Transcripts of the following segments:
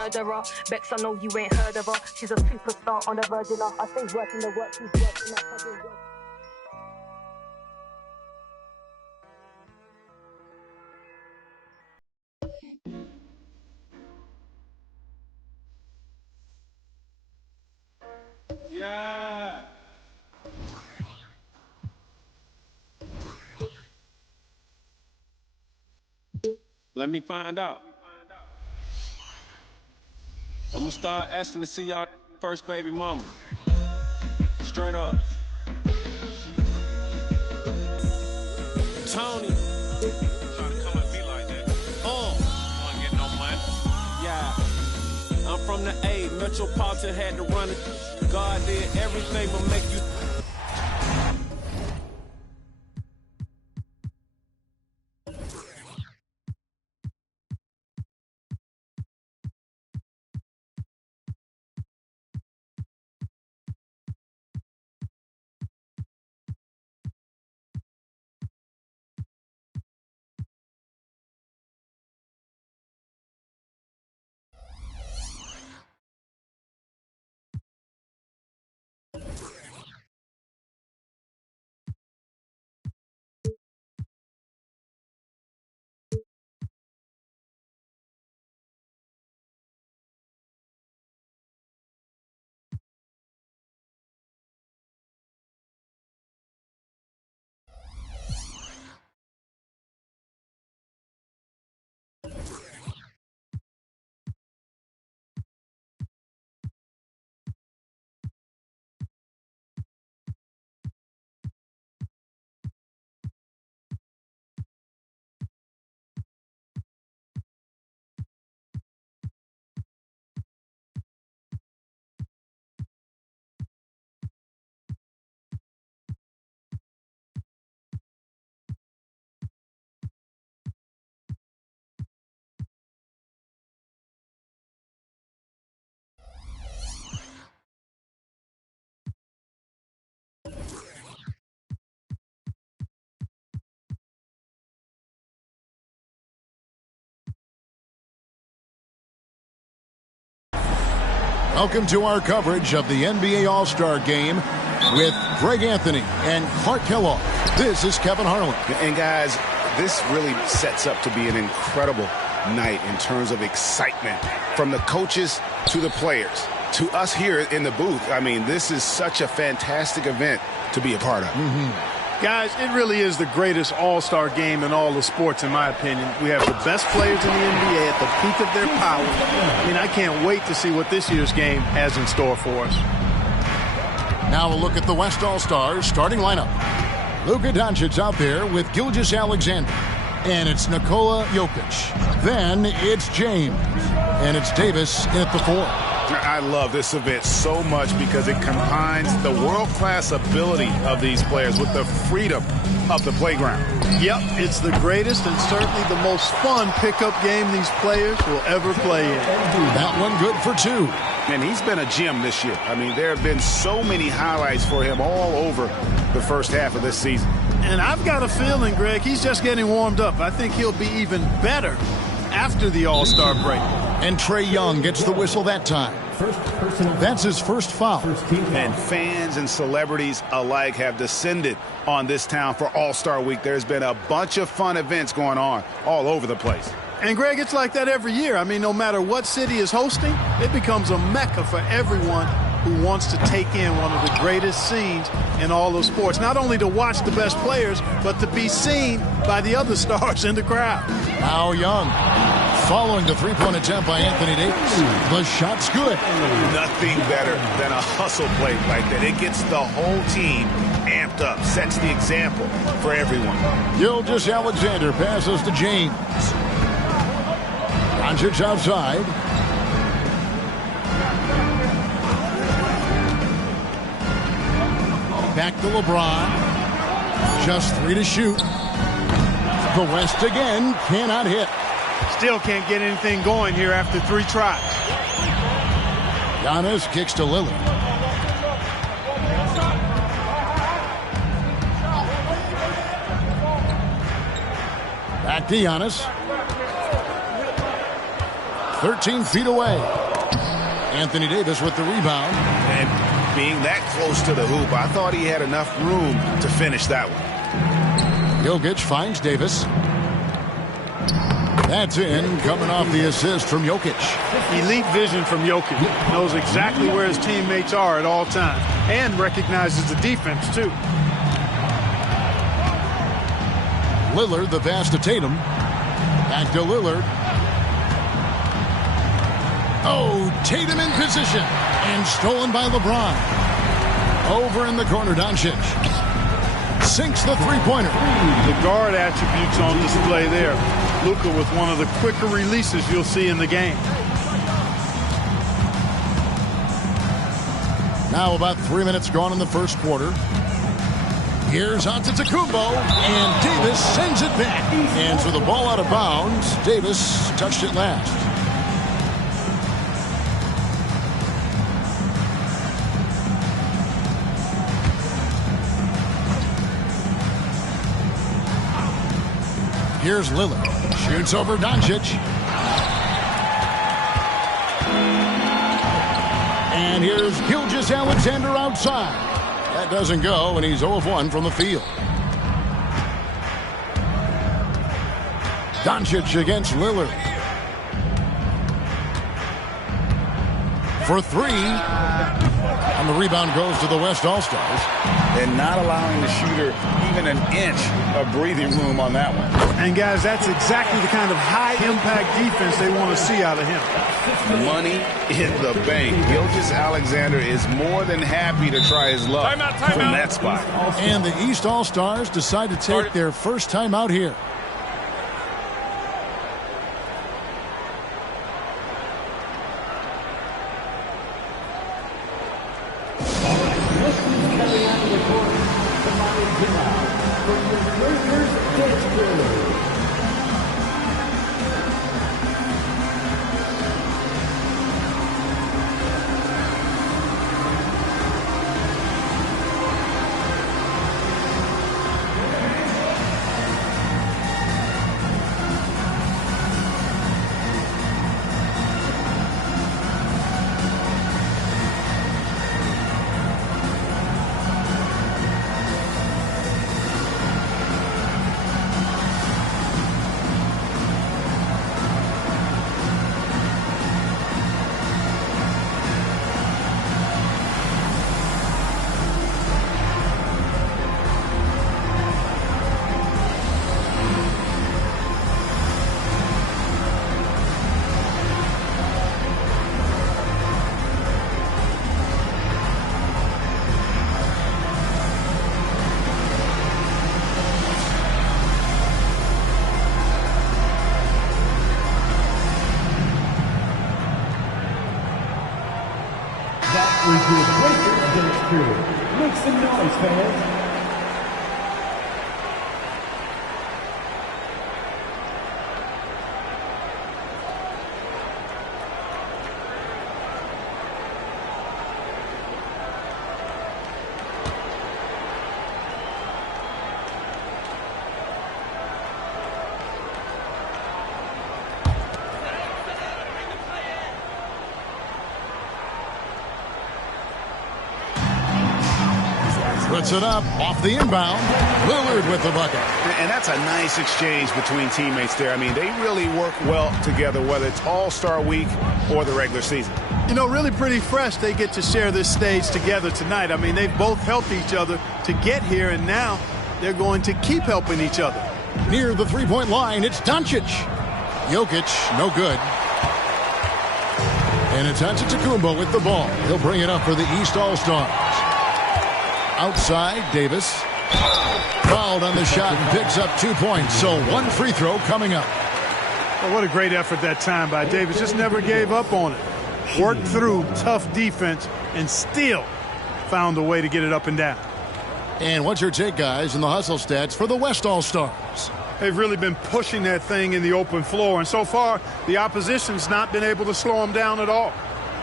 murderer. Bex, I know you ain't heard of her. She's a superstar on the Virgin. I think working the work, she's working that cousin work. Yeah. Let me find out. I'm gonna start asking to see y'all first baby mama. Straight up. Tony. Trying to come at me like that. Wanna get no money? Yeah. I'm from the A. Metropolitan had to run it. God did everything but make you. Welcome to our coverage of the NBA All-Star Game with Greg Anthony and Clark Kellogg. This is Kevin Harlan. And guys, this really sets up to be an incredible night in terms of excitement from the coaches to the players to us here in the booth. I mean, this is such a fantastic event to be a part of. Guys, it really is the greatest all-star game in all the sports, in my opinion. We have the best players in the NBA at the peak of their power. I mean, I can't wait to see what this year's game has in store for us. Now a look at the West All-Stars starting lineup. Luka Doncic out there with Gilgeous-Alexander. And it's Nikola Jokic. Then it's James. And it's Davis in at the 4. I love this event so much because it combines the world-class ability of these players with the freedom of the playground. Yep, it's the greatest and certainly the most fun pickup game these players will ever play in. That one good for 2. And he's been a gem this year. I mean, there have been so many highlights for him all over the first half of this season. And I've got a feeling, Greg, he's just getting warmed up. I think he'll be even better after the All-Star break. And Trae Young gets the whistle that time. That's his first foul. And fans and celebrities alike have descended on this town for All-Star Week. There's been a bunch of fun events going on all over the place. And, Greg, it's like that every year. I mean, no matter what city is hosting, it becomes a mecca for everyone who wants to take in one of the greatest scenes in all of sports. Not only to watch the best players, but to be seen by the other stars in the crowd. Now Young, following the three-point attempt by Anthony Davis. The shot's good. Nothing better than a hustle play like that. It gets the whole team amped up, sets the example for everyone. Gilgeous-Alexander passes to James. Doncic outside. Back to LeBron. Just 3 to shoot. The West again cannot hit. Still can't get anything going here after 3 tries. Giannis kicks to Lillard. Back to Giannis. 13 feet away. Anthony Davis with the rebound. And being that close to the hoop, I thought he had enough room to finish that one. Jokic finds Davis. That's in, coming off the assist from Jokic. Elite vision from Jokic. Knows exactly where his teammates are at all times. And recognizes the defense, too. Lillard, the pass to Tatum. Back to Lillard. Oh, Tatum in position. And stolen by LeBron. Over in the corner, Doncic. Sinks the three-pointer. The guard attributes on display there. Luka with one of the quicker releases you'll see in the game. Now about 3 minutes gone in the first quarter. Here's Antetokounmpo, and Davis sends it back. And so the ball out of bounds. Davis touched it last. Here's Lillard. Shoots over Doncic. And here's Gilgeous-Alexander outside. That doesn't go, and he's 0 of 1 from the field. Doncic against Lillard. For three. And the rebound goes to the West All-Stars. And not allowing the shooter even an inch of breathing room on that one. And, guys, that's exactly the kind of high-impact defense they want to see out of him. Money in the bank. Gilgeous-Alexander is more than happy to try his luck from that spot. And the East All-Stars decide to take their first time out here. Make some noise, fans. Puts it up off the inbound. Lillard with the bucket. And that's a nice exchange between teammates there. I mean, they really work well together, whether it's All-Star Week or the regular season. You know, really pretty fresh they get to share this stage together tonight. I mean, they've both helped each other to get here, and now they're going to keep helping each other. Near the three-point line, it's Doncic. Jokic, no good. And it's Antetokounmpo with the ball. He'll bring it up for the East All-Stars. Outside, Davis. Fouled on the shot and picks up 2 points. So one free throw coming up. Well, what a great effort that time by Davis. Just never gave up on it. Worked through tough defense and still found a way to get it up and down. And what's your take, guys, in the hustle stats for the West All-Stars? They've really been pushing that thing in the open floor. And so far, the opposition's not been able to slow them down at all.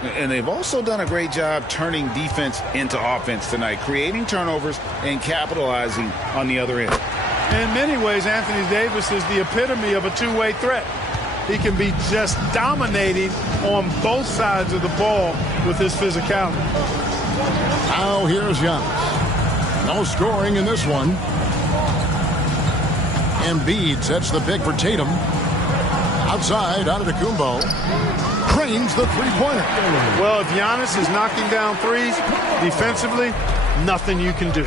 And they've also done a great job turning defense into offense tonight, creating turnovers and capitalizing on the other end. In many ways, Anthony Davis is the epitome of a two-way threat. he can be just dominating on both sides of the ball with his physicality. Now here's Giannis. No scoring in this one. Embiid sets the pick for Tatum. Outside, Antetokounmpo cranes the three-pointer. Well, if Giannis is knocking down threes, defensively, nothing you can do.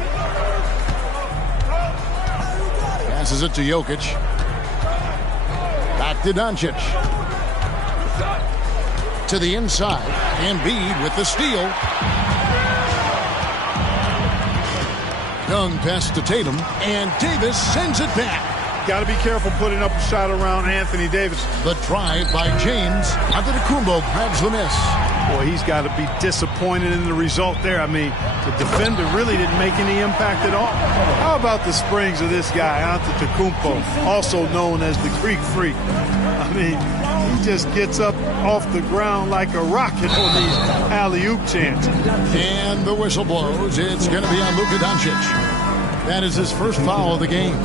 Passes it to Jokic. Back to Doncic. To the inside. Embiid with the steal. Young pass to Tatum. And Davis sends it back. Got to be careful putting up a shot around Anthony Davis. The drive by James. Antetokounmpo grabs the miss. Boy, he's got to be disappointed in the result there. I mean, the defender really didn't make any impact at all. How about the springs of this guy, Antetokounmpo, also known as the Greek Freak? I mean, he just gets up off the ground like a rocket on these alley-oop chances. And the whistle blows. It's going to be on Luka Doncic. That is his first foul of the game.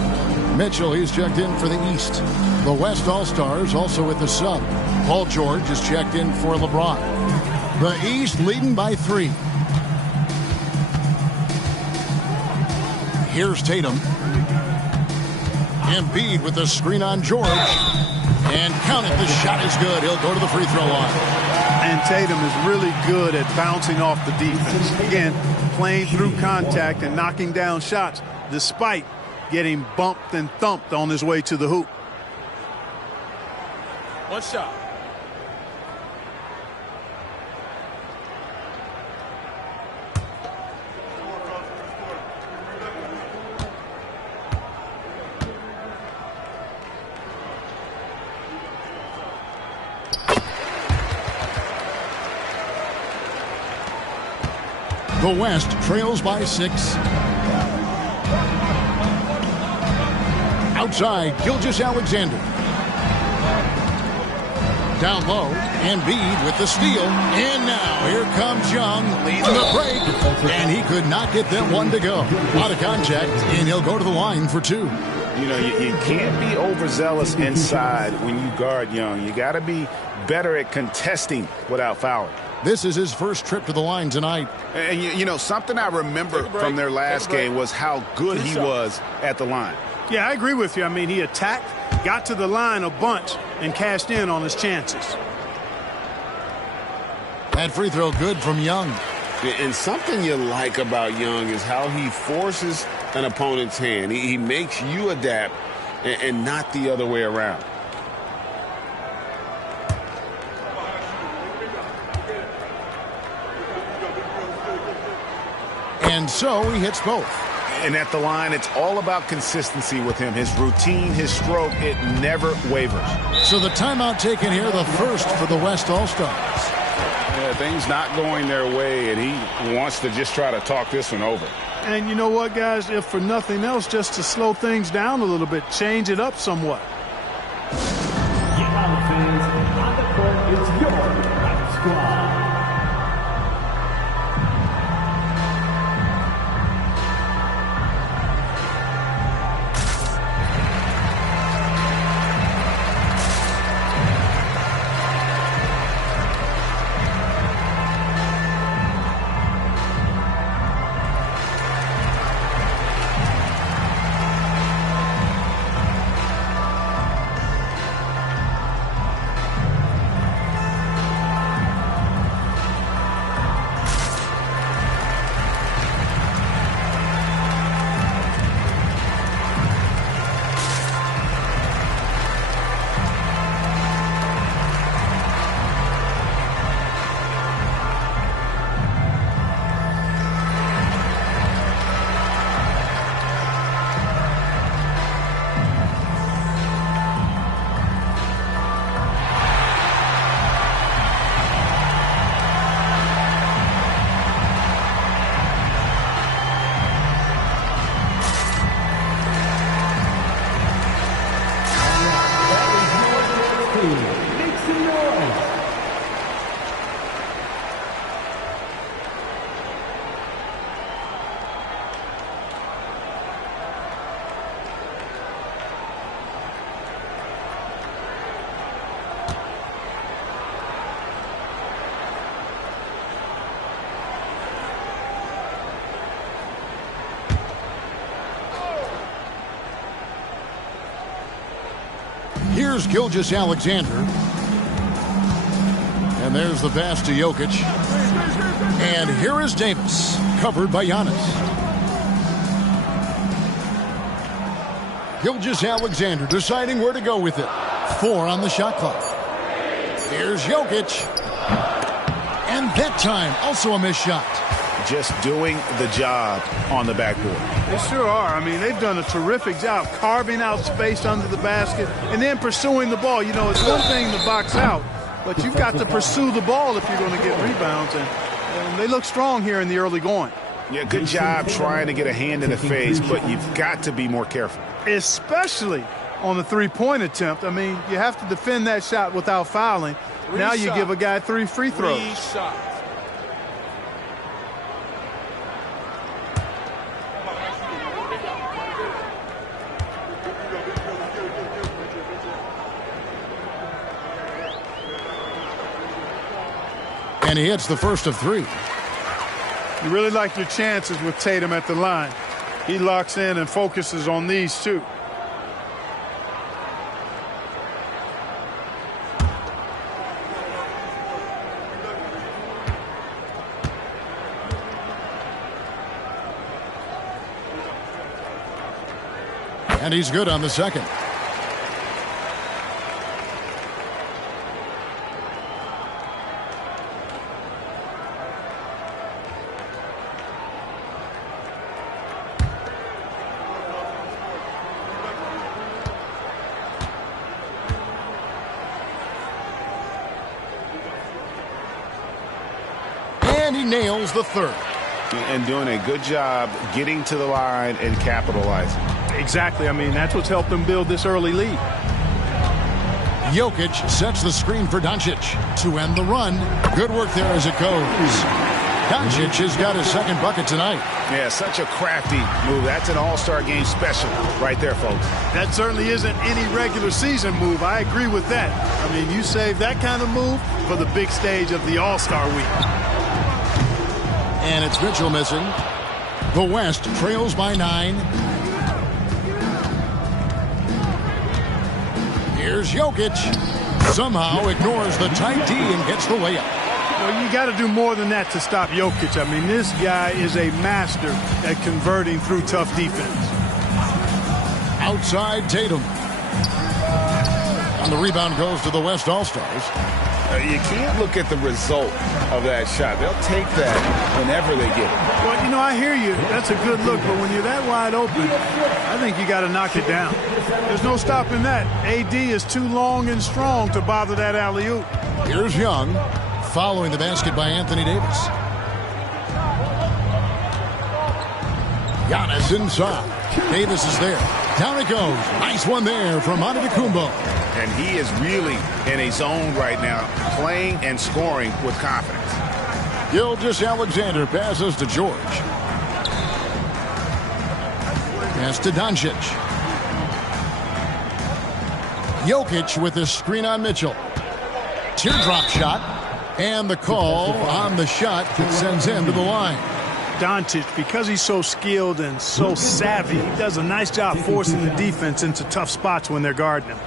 Mitchell, he's checked in for the East. The West All-Stars also with the sub. Paul George is checked in for LeBron. The East leading by 3. Here's Tatum. Embiid with the screen on George. And count it, the shot is good. He'll go to the free throw line. And Tatum is really good at bouncing off the defense. Again, playing through contact and knocking down shots despite getting bumped and thumped on his way to the hoop. One shot. The West trails by 6. Outside, Gilgeous-Alexander. Down low, Embiid with the steal. And now, here comes Young, leading the break. And he could not get that one to go. Out of contact, and he'll go to the line for 2. You know, you can't be overzealous inside when you guard Young. You got to be better at contesting without fouling. This is his first trip to the line tonight. And, you know, something I remember from their last game was how good he was at the line. Yeah, I agree with you. I mean, he attacked, got to the line a bunch, and cashed in on his chances. That free throw good from Young. And something you like about Young is how he forces an opponent's hand. He makes you adapt and not the other way around. And so he hits both. And at the line, it's all about consistency with him. His routine, his stroke, it never wavers. So the timeout taken here, the first for the West All-Stars. Yeah, things not going their way, and he wants to just try to talk this one over. And you know what, guys? If for nothing else, just to slow things down a little bit, change it up somewhat. Yeah, fans, on the court is your squad. Here's Gilgeous-Alexander. And there's the pass to Jokic. And here is Davis, covered by Giannis. Gilgeous-Alexander deciding where to go with it. 4 on the shot clock. Here's Jokic. And that time, also a missed shot. Just doing the job on the backboard. They sure are. I mean, they've done a terrific job carving out space under the basket and then pursuing the ball. You know, it's one thing to box out, but you've got to pursue the ball if you're going to get rebounds. And they look strong here in the early going. Yeah, good job trying to get a hand in the face, but you've got to be more careful. Especially on the three-point attempt. I mean, you have to defend that shot without fouling. Now you give a guy 3 free throws. 3 shots. And he hits the first of 3. You really like your chances with Tatum at the line. He locks in and focuses on these two. And he's good on the second. And he nails the third. And doing a good job getting to the line and capitalizing. Exactly. I mean, that's what's helped them build this early lead. Jokic sets the screen for Doncic to end the run. Good work there as it goes. Doncic has got his second bucket tonight. Yeah, such a crafty move. That's an all-star game special right there, folks. That certainly isn't any regular season move. I agree with that. I mean, you save that kind of move for the big stage of the All-Star week. And it's Mitchell missing. The West trails by 9. Here's Jokic. Somehow ignores the tight D and gets the layup. Well, you got to do more than that to stop Jokic. I mean, this guy is a master at converting through tough defense. Outside Tatum. And the rebound goes to the West All-Stars. You can't look at the result of that shot. They'll take that whenever they get it. Well, you know, I hear you. That's a good look. But when you're that wide open, I think you got to knock it down. There's no stopping that. AD is too long and strong to bother that alley-oop. Here's Young, following the basket by Anthony Davis. Giannis inside. Davis is there. Down it goes. Nice one there from Antetokounmpo. And he is really in a zone right now, playing and scoring with confidence. Gilgeous-Alexander passes to George. Pass to Doncic. Jokic with a screen on Mitchell. Teardrop shot. And the call on the shot that sends him to the line. Doncic, because he's so skilled and so savvy, he does a nice job forcing the defense into tough spots when they're guarding him.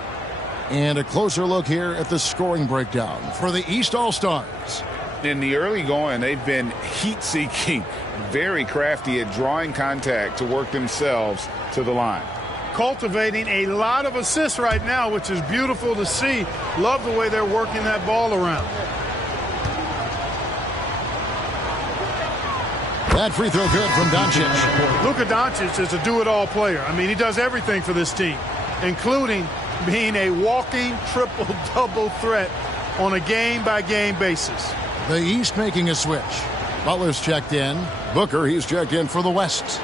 And a closer look here at the scoring breakdown for the East All-Stars. In the early going, they've been heat-seeking, very crafty at drawing contact to work themselves to the line. Cultivating a lot of assists right now, which is beautiful to see. Love the way they're working that ball around. That free throw good from Doncic. Luka Doncic is a do-it-all player. I mean, he does everything for this team, including being a walking triple-double threat on a game-by-game basis. The East making a switch. Butler's checked in. Booker, he's checked in for the West.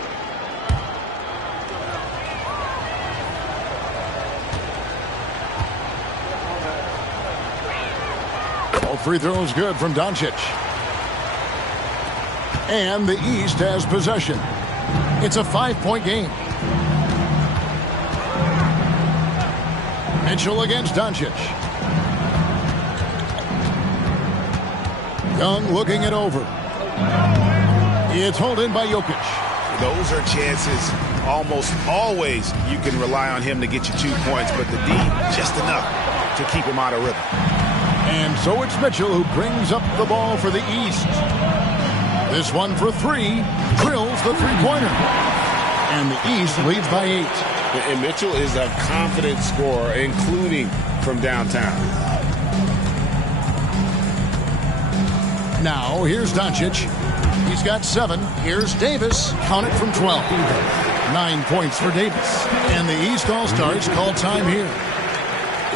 All free throws good from Doncic. And the East has possession. It's a 5-point game. Mitchell against Doncic. Young looking it over. It's hauled in by Jokic. Those are chances Almost always you can rely on him to get you 2 points, but the D, just enough to keep him out of rhythm. And so it's Mitchell who brings up the ball for the East. This one for 3, drills the three-pointer. And the East leads by 8. And Mitchell is a confident scorer, including from downtown. Now, here's Doncic. He's got 7. Here's Davis. Count it from 12. 9 points for Davis. And the East All-Stars call time here.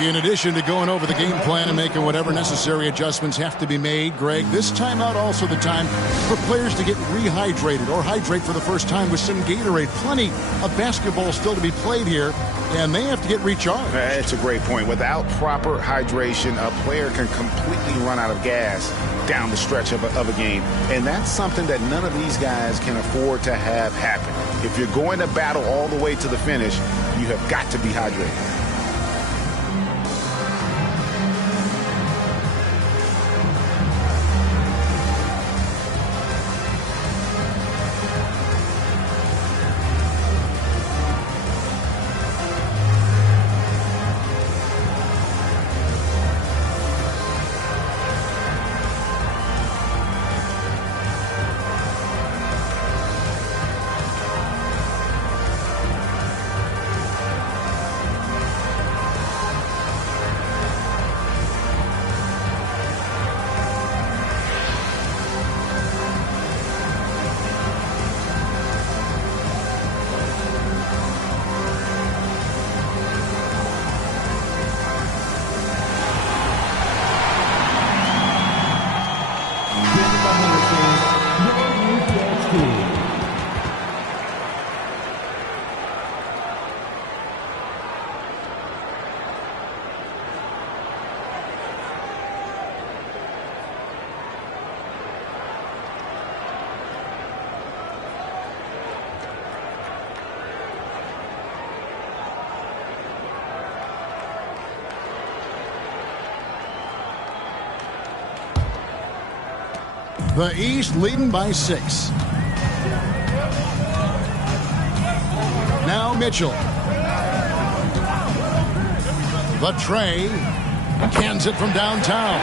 In addition to going over the game plan and making whatever necessary adjustments have to be made, Greg, this timeout also the time for players to get rehydrated or hydrate for the first time with some Gatorade. Plenty of basketball still to be played here, and they have to get recharged. That's a great point. Without proper hydration, a player can completely run out of gas down the stretch of a game, and that's something that none of these guys can afford to have happen. If you're going to battle all the way to the finish, you have got to be hydrated. The East leading by 6. Now Mitchell. The tray. Cans it from downtown.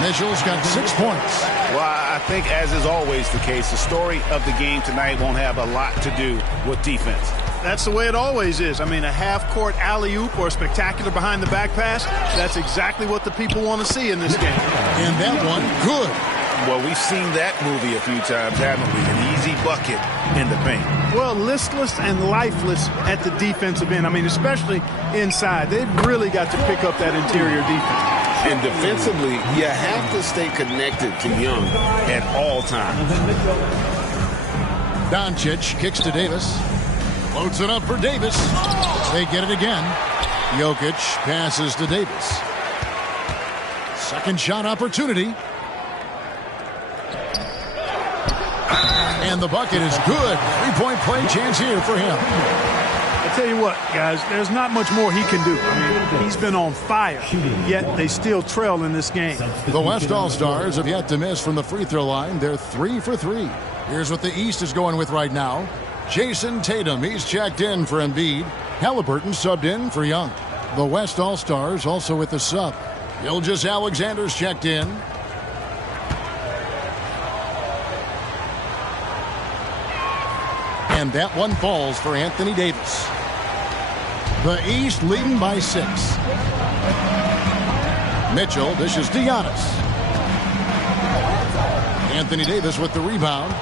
Mitchell's got 6 points. Well, I think, as is always the case, the story of the game tonight won't have a lot to do with defense. That's the way it always is. I mean, a half-court alley-oop or a spectacular behind-the-back pass, that's exactly what the people want to see in this game. And that one, good. Well, we've seen that movie a few times, haven't we? An easy bucket in the paint. Well, listless and lifeless at the defensive end. I mean, especially inside. They've really got to pick up that interior defense. And defensively, you have to stay connected to Young at all times. Doncic kicks to Davis. Loads it up for Davis. They get it again. Jokic passes to Davis. Second shot opportunity. And the bucket is good. 3-point play chance here for him. I tell you what, guys, there's not much more he can do. I mean, he's been on fire, yet they still trail in this game. The West All-Stars have yet to miss from the free throw line. They're 3 for 3. Here's what the East is going with right now. Jason Tatum, he's checked in for Embiid. Halliburton subbed in for Young. The West All-Stars also with the sub. Gilgeous Alexander's checked in. And that one falls for Anthony Davis. The East leading by 6. Mitchell dishes to Giannis. Anthony Davis with the rebound.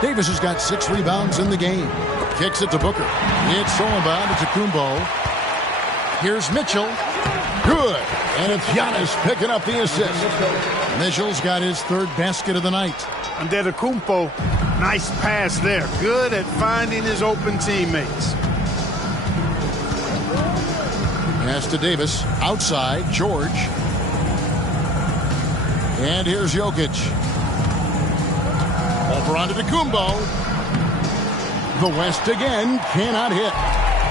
Davis has got 6 rebounds in the game. Kicks it to Booker. It's stolen by Antetokounmpo. Here's Mitchell. Good. And it's Giannis picking up the assist. Mitchell's got his 3rd basket of the night. Antetokounmpo, nice pass there. Good at finding his open teammates. Pass to Davis. Outside, George. And here's Jokic. Over onto Antetokounmpo. The West again cannot hit.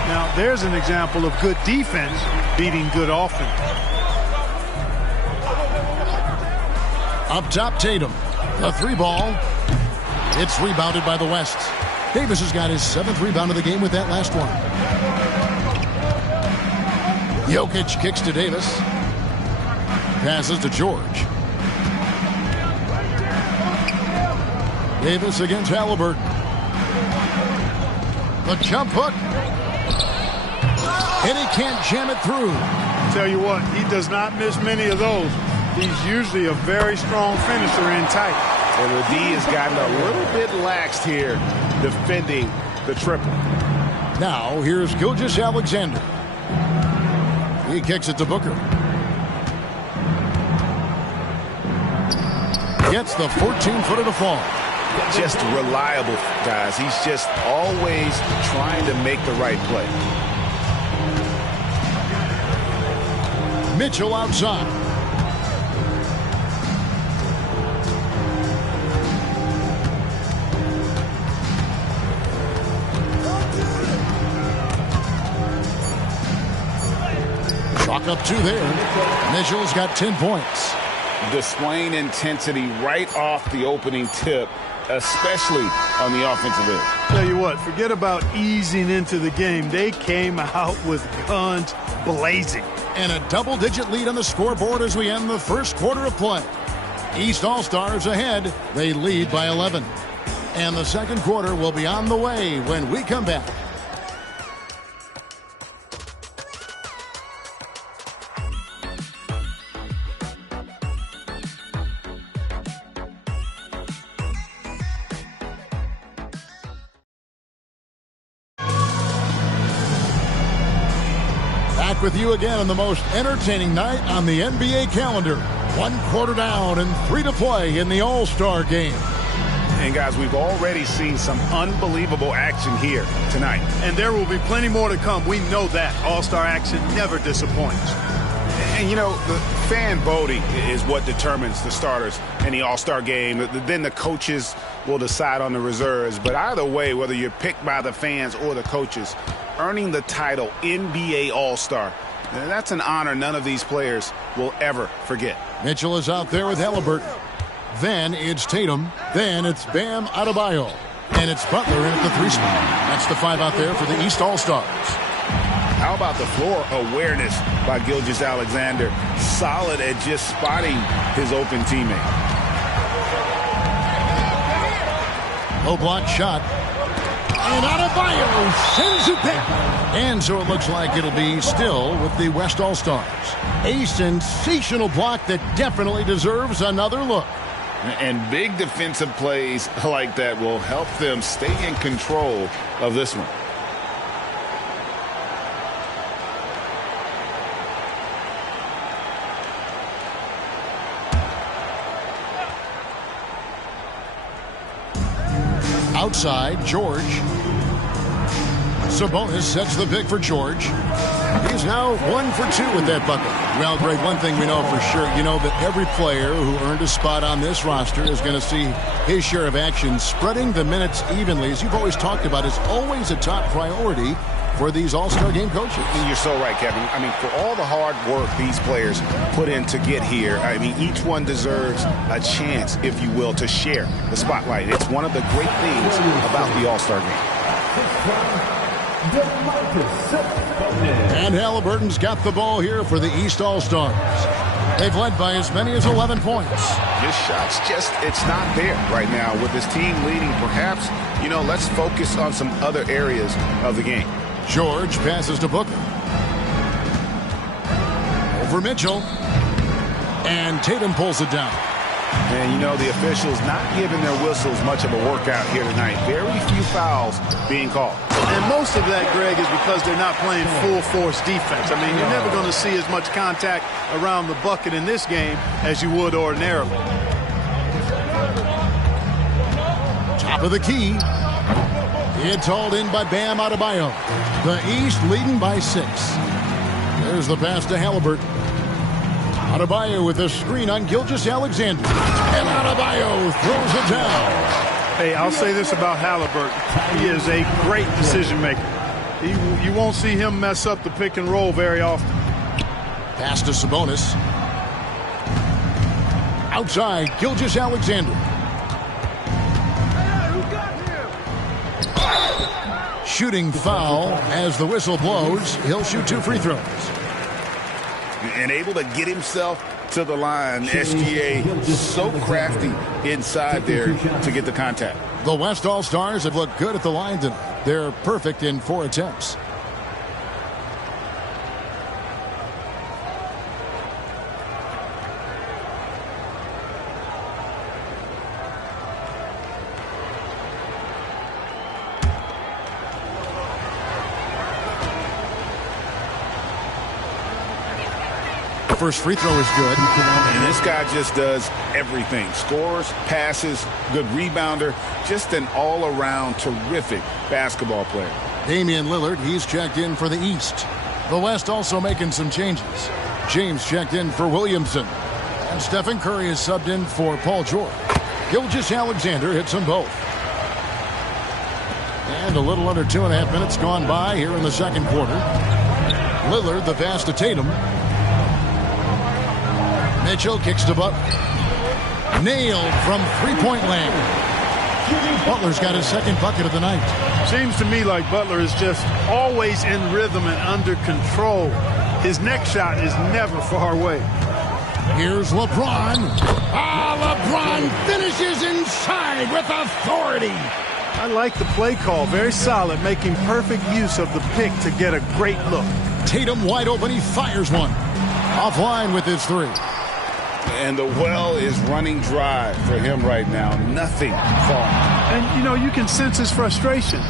Now, there's an example of good defense beating good offense. Up top, Tatum. The 3 ball. It's rebounded by the West. Davis has got his 7th rebound of the game with that last one. Jokic kicks to Davis. Passes to George. Davis against Halliburton. The jump hook. And he can't jam it through. Tell you what, he does not miss many of those. He's usually a very strong finisher in tight. And the D has gotten a little bit laxed here defending the triple. Now here's Gilgeous-Alexander. He kicks it to Booker. Gets the 14-footer to fall. Just reliable, guys. He's just always trying to make the right play. Mitchell outside. Chalk up 2 there. Mitchell's got 10 points. Displaying intensity right off the opening tip, especially on the offensive end. Tell you what, forget about easing into the game. They came out with guns blazing. And a double-digit lead on the scoreboard as we end the first quarter of play. East All-Stars ahead. They lead by 11. And the second quarter will be on the way when we come back. Back with you again on the most entertaining night on the NBA calendar. 1 quarter down and 3 to play in the All-Star game. And guys, we've already seen some unbelievable action here tonight. And there will be plenty more to come. We know that. All-Star action never disappoints. And, you know, the fan voting is what determines the starters in the All-Star game. Then the coaches will decide on the reserves. But either way, whether you're picked by the fans or the coaches, earning the title NBA All-Star, that's an honor none of these players will ever forget. Mitchell is out there with Halliburton. Then it's Tatum. Then it's Bam Adebayo. And it's Butler in at the 3 spot. That's the 5 out there for the East All-Stars. How about the floor awareness by Gilgeous-Alexander? Solid at just spotting his open teammate. Low block shot. And Adebayo sends it back. And so it looks like it'll be still with the West All-Stars. A sensational block that definitely deserves another look. And big defensive plays like that will help them stay in control of this one. Outside, George. Sabonis sets the pick for George. He's now 1 for 2 with that bucket. Well, Greg, one thing we know for sure, you know that every player who earned a spot on this roster is going to see his share of action. Spreading the minutes evenly, as you've always talked about, is always a top priority for these All-Star game coaches. You're so right, Kevin. I mean, for all the hard work these players put in to get here, I mean, each one deserves a chance, if you will, to share the spotlight. It's one of the great things about the All-Star game. And Halliburton's got the ball here for the East All-Stars. They've led by as many as 11 points. His shot's just, it's not there right now. With his team leading, perhaps, you know, let's focus on some other areas of the game. George passes to Booker. Over Mitchell. And Tatum pulls it down. And, you know, the officials not giving their whistles much of a workout here tonight. Very few fouls being called. And most of that, Greg, is because they're not playing full-force defense. I mean, you're never going to see as much contact around the bucket in this game as you would ordinarily. Top of the key. It's hauled in by Bam Adebayo. The East leading by 6. There's the pass to Halliburton. Adebayo with a screen on Gilgeous-Alexander. And Adebayo throws it down. Hey, I'll say this about Halliburton. He is a great decision maker. You won't see him mess up the pick and roll very often. Pass to Sabonis. Outside, Gilgeous-Alexander. shooting foul as the whistle blows. He'll shoot 2 free throws. And able to get himself to the line. SGA so crafty inside there to get the contact. The West All-Stars have looked good at the line tonight. They're perfect in 4 attempts. First free throw is good. And this guy just does everything. Scores, passes, good rebounder. Just an all-around terrific basketball player. Damian Lillard, he's checked in for the East. The West also making some changes. James checked in for Williamson. And Stephen Curry is subbed in for Paul George. Gilgeous-Alexander hits them both. And a little under 2.5 minutes gone by here in the second quarter. Lillard, the pass to Tatum. Mitchell kicks to Butler. Nailed from three-point land. Butler's got his second bucket of the night. Seems to me like Butler is just always in rhythm and under control. His next shot is never far away. Here's LeBron. LeBron finishes inside with authority. I like the play call. Very solid, making perfect use of the pick to get a great look. Tatum wide open. He fires one. Offline with his 3. And the well is running dry for him right now. Nothing falling. And, you know, you can sense his frustration.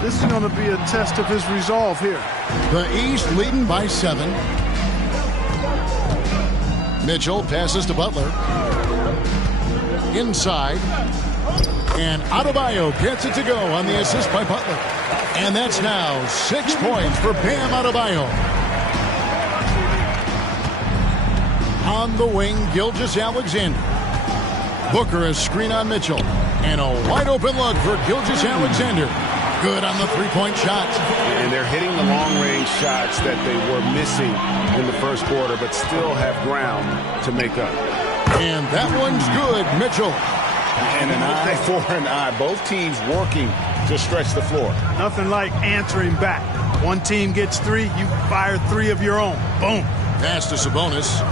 This is going to be a test of his resolve here. The East leading by 7. Mitchell passes to Butler. Inside. And Adebayo gets it to go on the assist by Butler. And that's now 6 points for Bam Adebayo. On the wing, Gilgeous-Alexander. Booker a screen on Mitchell. And a wide open look for Gilgeous-Alexander. Good on the three-point shot. And they're hitting the long-range shots that they were missing in the first quarter, but still have ground to make up. And that one's good, Mitchell. And an eye for an eye. Both teams working to stretch the floor. Nothing like answering back. One team gets 3, you fire 3 of your own. Boom. Pass to Sabonis.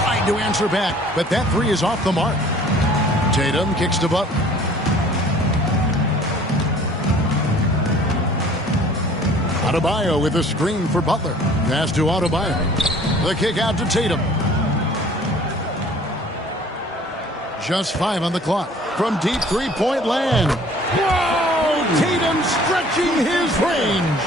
Tried to answer back, but that 3 is off the mark. Tatum kicks to Butler. Adebayo with a screen for Butler. Pass to Adebayo. The kick out to Tatum. Just 5 on the clock. From deep three-point land. Whoa! Tatum stretching his range.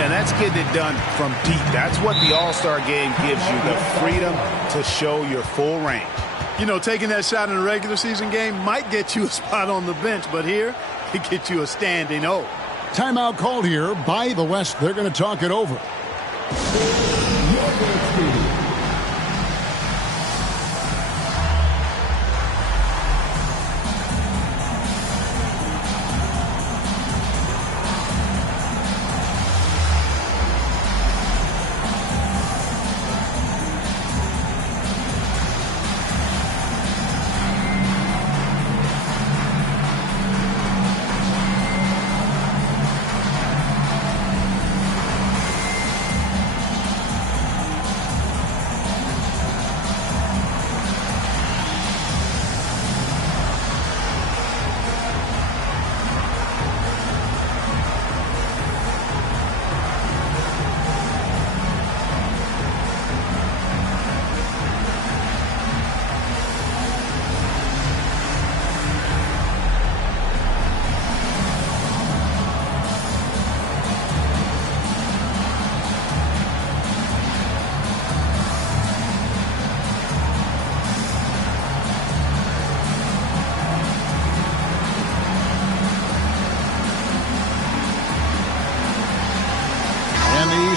And that's getting it done from deep. That's what the All-Star game gives you, the freedom to show your full range. You know, taking that shot in a regular season game might get you a spot on the bench, but here, it gets you a standing O. Timeout called here by the West. They're going to talk it over.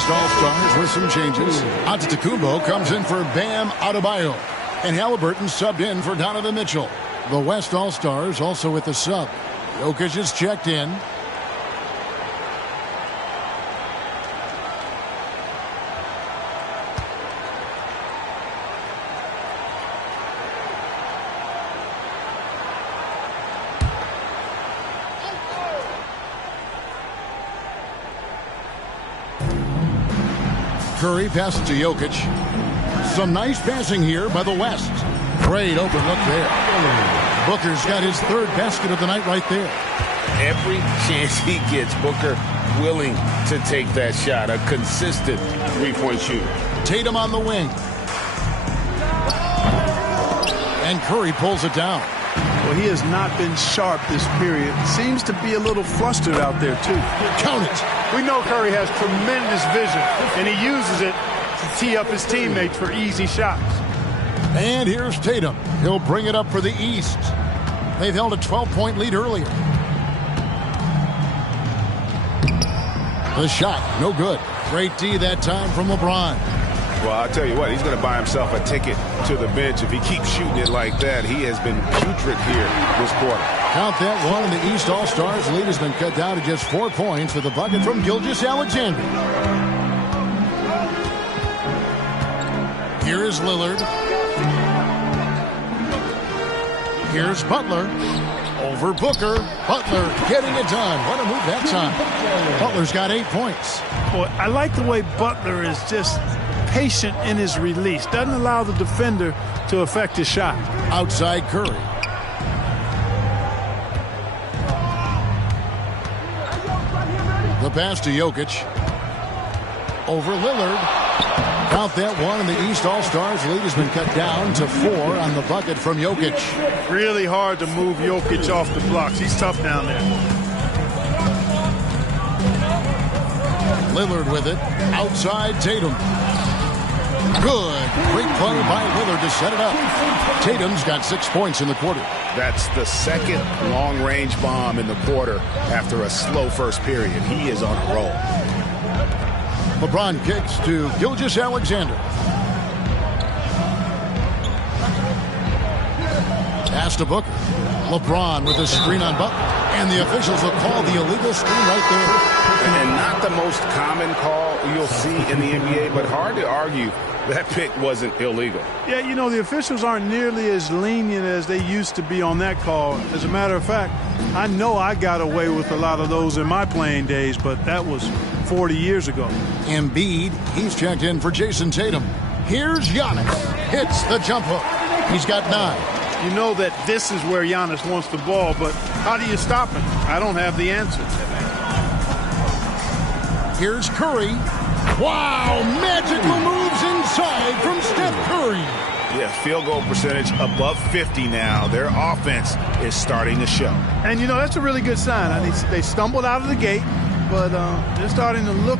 All-Stars with some changes. Antetokounmpo comes in for Bam Adebayo. And Halliburton subbed in for Donovan Mitchell. The West All-Stars also with the sub. Jokic is checked in. Curry passes to Jokic. Some nice passing here by the West. Great open look there. Booker's got his third basket of the night right there. Every chance he gets, Booker willing to take that shot. A consistent three-point shooter. Tatum on the wing. And Curry pulls it down. Well, he has not been sharp this period. Seems to be a little flustered out there, too. Count it. We know Curry has tremendous vision, and he uses it to tee up his teammates for easy shots. And here's Tatum. He'll bring it up for the East. They've held a 12-point lead earlier. The shot, no good. Great D that time from LeBron. Well, I'll tell you what, he's going to buy himself a ticket to the bench. If he keeps shooting it like that, he has been putrid here this quarter. Count that one, and the East All-Stars lead has been cut down to just 4 points with a bucket from Gilgeous-Alexander. Here is Lillard. Here's Butler. Over Booker. Butler getting it done. What a move that time. Butler's got 8 points. Boy, I like the way Butler is just patient in his release. Doesn't allow the defender to affect his shot. Outside Curry. The pass to Jokic. Over Lillard. Count that one, and the East All-Stars lead has been cut down to 4 on the bucket from Jokic. Really hard to move Jokic off the blocks. He's tough down there. Lillard with it. Outside Tatum. Good. Great play by Lillard to set it up. Tatum's got 6 points in the quarter. That's the second long-range bomb in the quarter after a slow first period. He is on a roll. LeBron kicks to Gilgeous-Alexander. Pass to Booker. LeBron with a screen on Butler. And the officials will call the illegal screen right there. And not the most common call you'll see in the NBA, but hard to argue that pick wasn't illegal. Yeah, you know, the officials aren't nearly as lenient as they used to be on that call. As a matter of fact, I know I got away with a lot of those in my playing days, but that was 40 years ago. Embiid, he's checked in for Jason Tatum. Here's Giannis. Hits the jump hook. He's got 9. You know that this is where Giannis wants the ball, but how do you stop him? I don't have the answer. Here's Curry. Wow, magical moves inside from Steph Curry. Yeah, field goal percentage above 50 now. Their offense is starting to show. And, you know, that's a really good sign. I mean, they stumbled out of the gate, but they're starting to look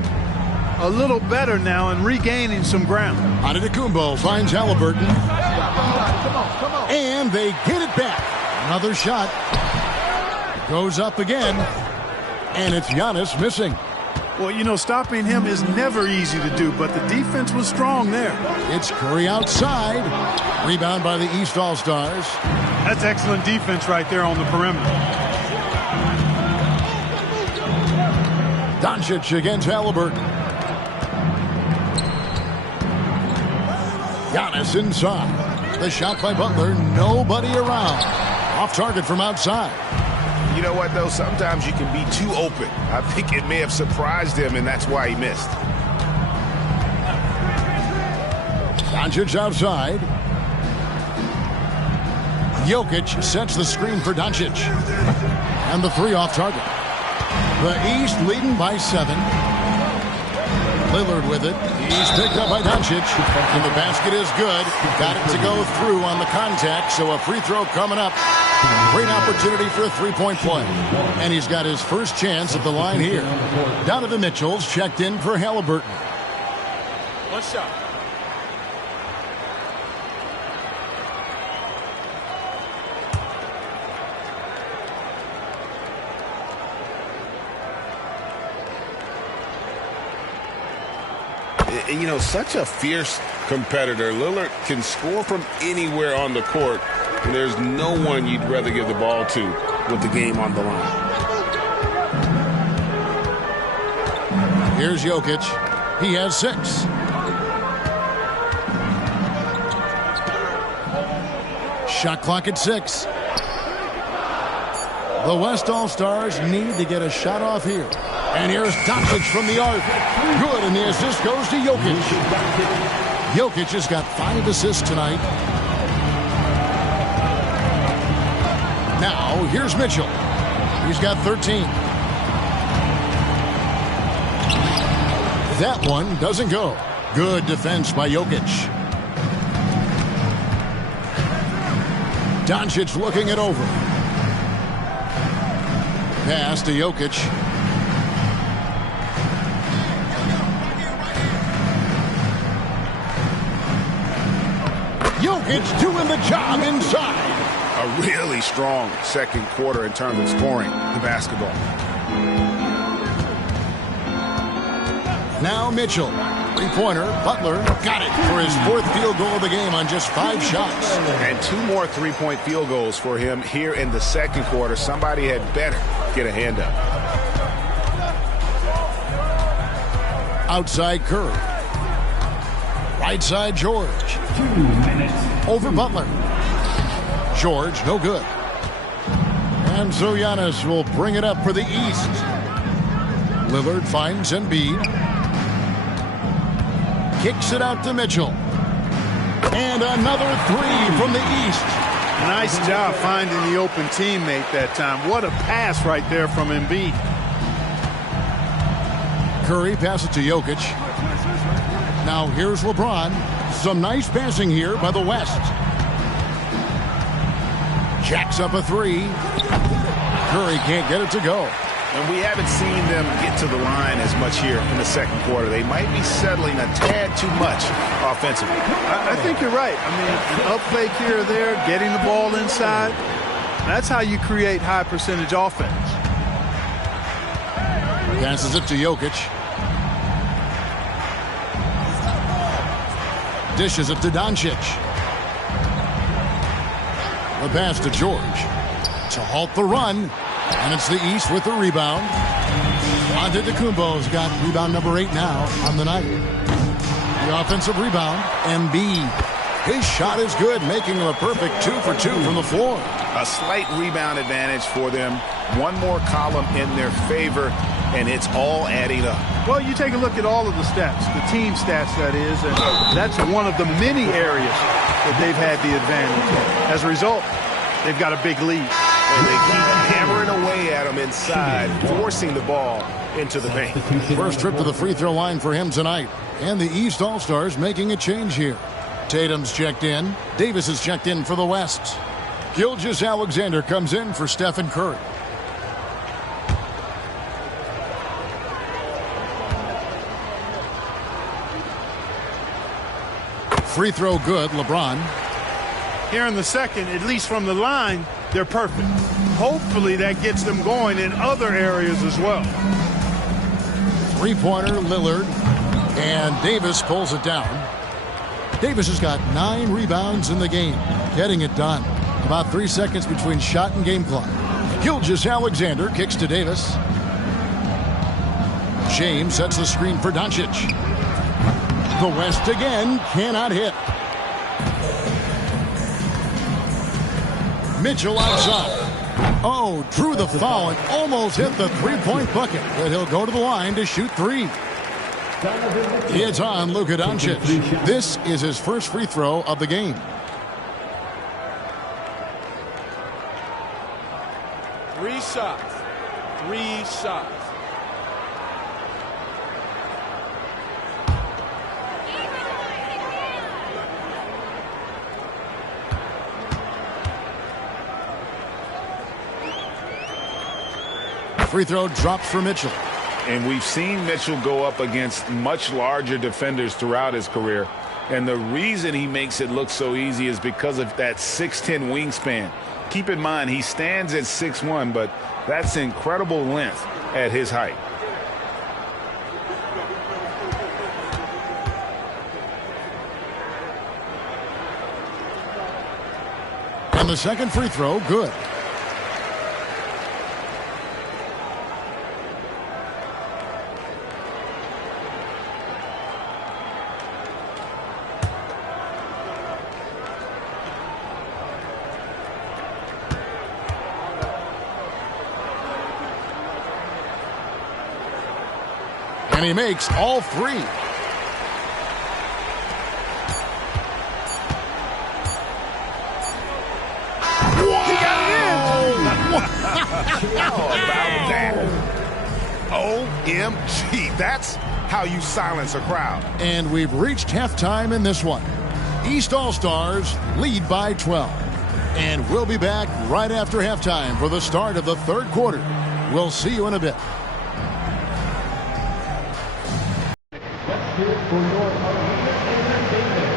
a little better now and regaining some ground. Antetokounmpo finds Halliburton. Come on. And they get it back. Another shot. Goes up again. And it's Giannis missing. Well, you know, stopping him is never easy to do, but the defense was strong there. It's Curry outside. Rebound by the East All-Stars. That's excellent defense right there on the perimeter. Doncic against Halliburton. Giannis inside. The shot by Butler. Nobody around. Off target from outside. You know what, though? Sometimes you can be too open. I think it may have surprised him, and that's why he missed. Doncic outside. Jokic sets the screen for Doncic. And the 3 off target. The East leading by 7. Lillard with it. He's picked up by Doncic. And the basket is good. Got it to go through on the contact, so a free throw coming up. Great opportunity for a 3-point play. And he's got his first chance at the line here. Donovan Mitchell's checked in for Halliburton. One shot. And, you know, such a fierce competitor. Lillard can score from anywhere on the court. And there's no one you'd rather give the ball to with the game on the line. Here's Jokic. He has 6. Shot clock at 6. The West All-Stars need to get a shot off here. And here's Doncic from the arc. Good, and the assist goes to Jokic. Jokic has got 5 assists tonight. Now, here's Mitchell. He's got 13. That one doesn't go. Good defense by Jokic. Doncic looking it over. Pass to Jokic. Jokic doing the job inside. A really strong second quarter in terms of scoring the basketball. Now Mitchell. Three-pointer. Butler got it for his 4th field goal of the game on just 5 shots. And 2 more three-point field goals for him here in the second quarter. Somebody had better get a hand up. Outside Curry. Right side George. 2 minutes. Over Butler. George, no good. And so Giannis will bring it up for the East. Lillard finds Embiid. Kicks it out to Mitchell. And another 3 from the East. Nice job finding the open teammate that time. What a pass right there from Embiid. Curry passes to Jokic. Now here's LeBron. Some nice passing here by the West. Jacks up a 3. Curry can't get it to go. And we haven't seen them get to the line as much here in the second quarter. They might be settling a tad too much offensively. I think you're right. I mean, an up fake here or there, getting the ball inside. That's how you create high percentage offense. Passes it to Jokic. Dishes it to Doncic. The pass to George to halt the run. And it's the East with the rebound. Antetokounmpo's got rebound number 8 now on the night. The offensive rebound. Embiid. His shot is good, making him a perfect 2 for 2 from the floor. A slight rebound advantage for them. One more column in their favor, and it's all adding up. Well, you take a look at all of the stats, the team stats, that is, and that's one of the many areas that they've had the advantage. As a result, they've got a big lead. And they keep hammering away at him inside, forcing the ball into the paint. First trip to the free throw line for him tonight. And the East All-Stars making a change here. Tatum's checked in. Davis is checked in for the West. Gilgeous-Alexander comes in for Stephen Curry. Free throw good, LeBron. Here in the second, at least from the line, they're perfect. Hopefully that gets them going in other areas as well. Three-pointer, Lillard. And Davis pulls it down. Davis has got 9 rebounds in the game. Getting it done. About 3 seconds between shot and game clock. Gilgeous-Alexander kicks to Davis. James sets the screen for Doncic. The West again cannot hit. Mitchell outside. Oh, drew the foul and almost hit the three-point bucket. But he'll go to the line to shoot 3. It's on Luka Doncic. This is his first free throw of the game. Three shots. Free throw drops for Mitchell. And we've seen Mitchell go up against much larger defenders throughout his career. And the reason he makes it look so easy is because of that 6'10 wingspan. Keep in mind, he stands at 6'1", but that's incredible length at his height. And the second free throw, good. And he makes all three. How about that? OMG. That's how you silence a crowd. And we've reached halftime in this one. East All-Stars lead by 12. And we'll be back right after halftime for the start of the third quarter. We'll see you in a bit. Let's hear it for your arena entertainment.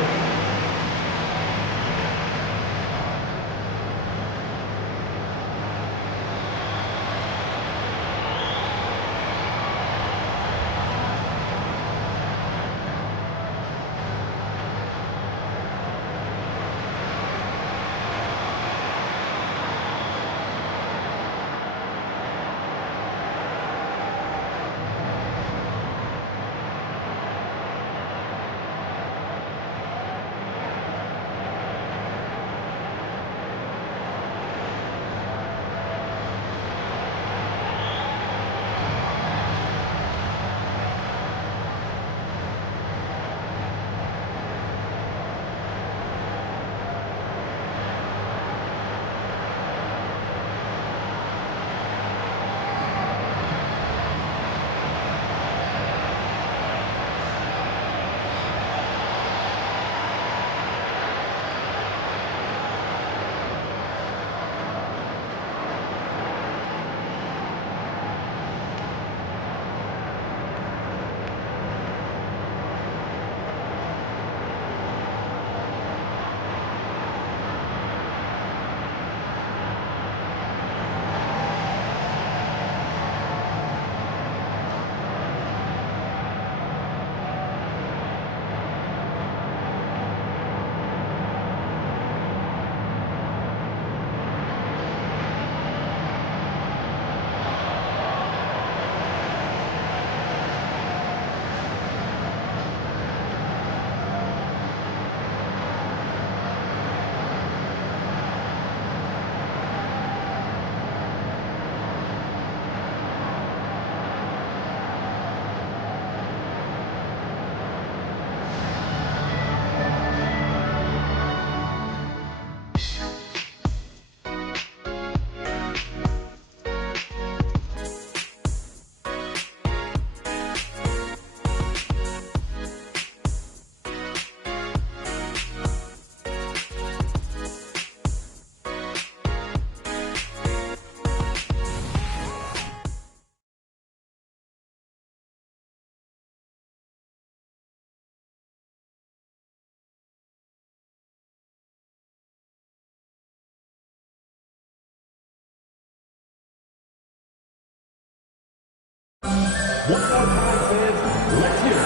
One more time, fans. Let's hear it.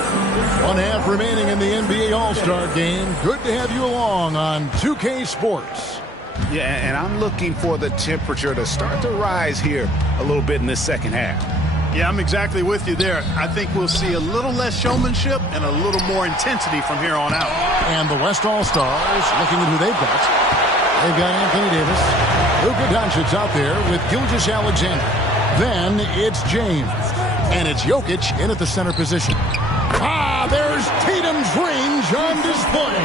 1/2 remaining in the NBA All-Star game. Good to have you along on 2K Sports. Yeah, and I'm looking for the temperature to start to rise here a little bit in this second half. Yeah, I'm exactly with you there. I think we'll see a little less showmanship and a little more intensity from here on out. And the West All-Stars, looking at who they've got. They've got Anthony Davis. Luka Doncic out there with Gilgeous Alexander. Then it's James. And it's Jokic in at the center position. There's Tatum's range on display.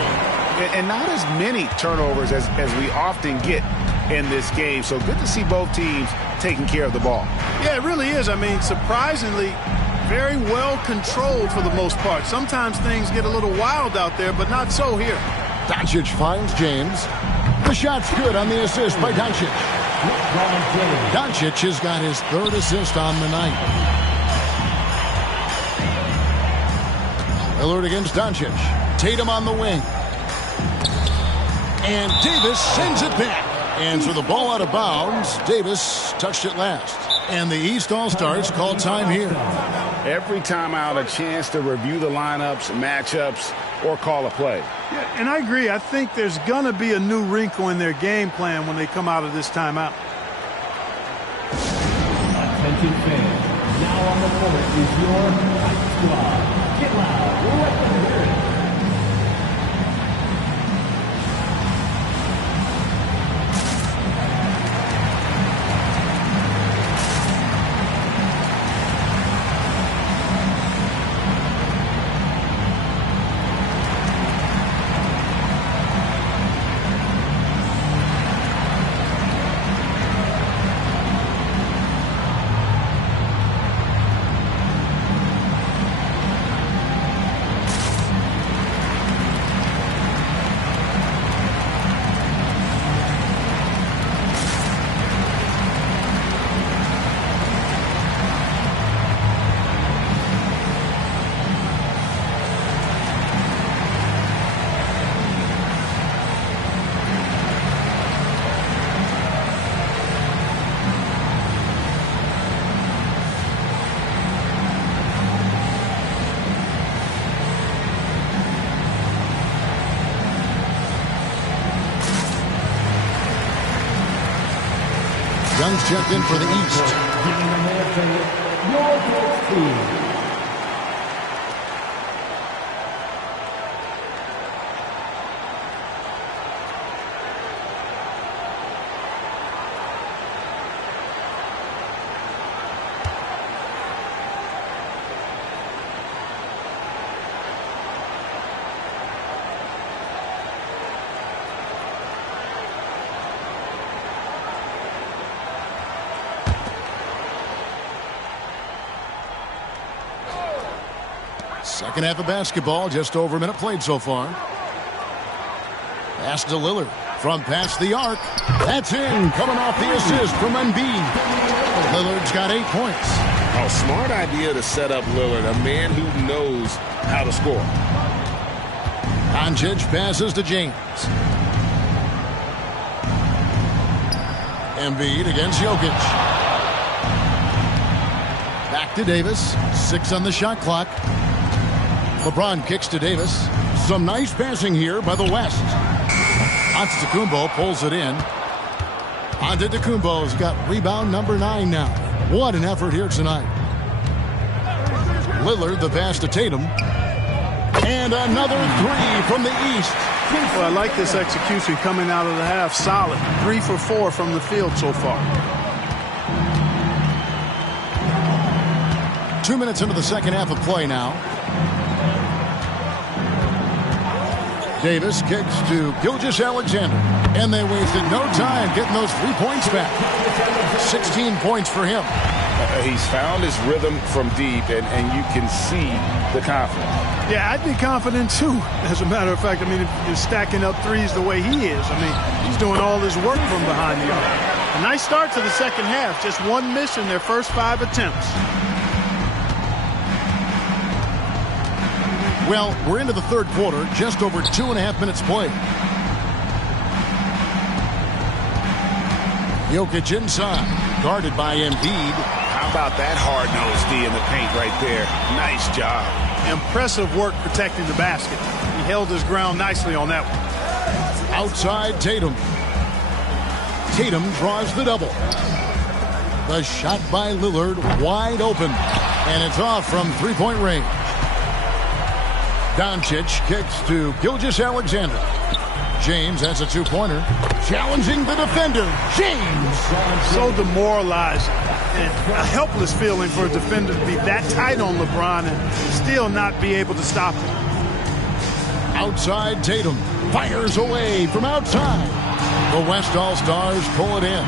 And not as many turnovers as we often get in this game. So good to see both teams taking care of the ball. Yeah, it really is. I mean, surprisingly, very well controlled for the most part. Sometimes things get a little wild out there, but not so here. Doncic finds James. The shot's good on the assist by Doncic. Doncic has got his third assist on the night. Lillard against Doncic. Tatum on the wing. And Davis sends it back. And so the ball out of bounds. Davis touched it last. And the East All-Stars call time here. Every timeout, a chance to review the lineups, matchups, or call a play. Yeah, and I agree. I think there's going to be a new wrinkle in their game plan when they come out of this timeout. Attention fans. Now on the court is your Fight Squad. Get loud. Let them hear it. Young's checked in for the East. Giving the man your team. Second half of basketball, just over a minute played so far. Pass to Lillard from past the arc. That's in, coming off the assist from Embiid. Lillard's got 8 points. Oh, smart idea to set up Lillard, a man who knows how to score. Doncic passes to James. Embiid against Jokic. Back to Davis. 6 on the shot clock. LeBron kicks to Davis. Some nice passing here by the West. Antetokounmpo pulls it in. Antetokounmpo's got rebound number 9 now. What an effort here tonight. Lillard the pass to Tatum. And another 3 from the East. Well, I like this execution coming out of the half. Solid. 3 for 4 from the field so far. 2 minutes into the second half of play now. Davis kicks to Gilgeous-Alexander. And they wasted no time getting those 3 points back. 16 points for him. He's found his rhythm from deep, and you can see the confidence. Yeah, I'd be confident too. As a matter of fact, I mean, if you're stacking up threes the way he is, I mean, he's doing all his work from behind the arc. A nice start to the second half. Just 1 miss in their first 5 attempts. Well, we're into the third quarter, just over 2.5 minutes played. Jokic inside, guarded by Embiid. How about that hard-nosed D in the paint right there? Nice job. Impressive work protecting the basket. He held his ground nicely on that one. Outside Tatum. Tatum draws the double. The shot by Lillard wide open. And it's off from three-point range. Doncic kicks to Gilgeous-Alexander. James has a 2-pointer. Challenging the defender. James. So demoralizing. And a helpless feeling for a defender to be that tight on LeBron and still not be able to stop him. Outside Tatum. Fires away from outside. The West All-Stars pull it in.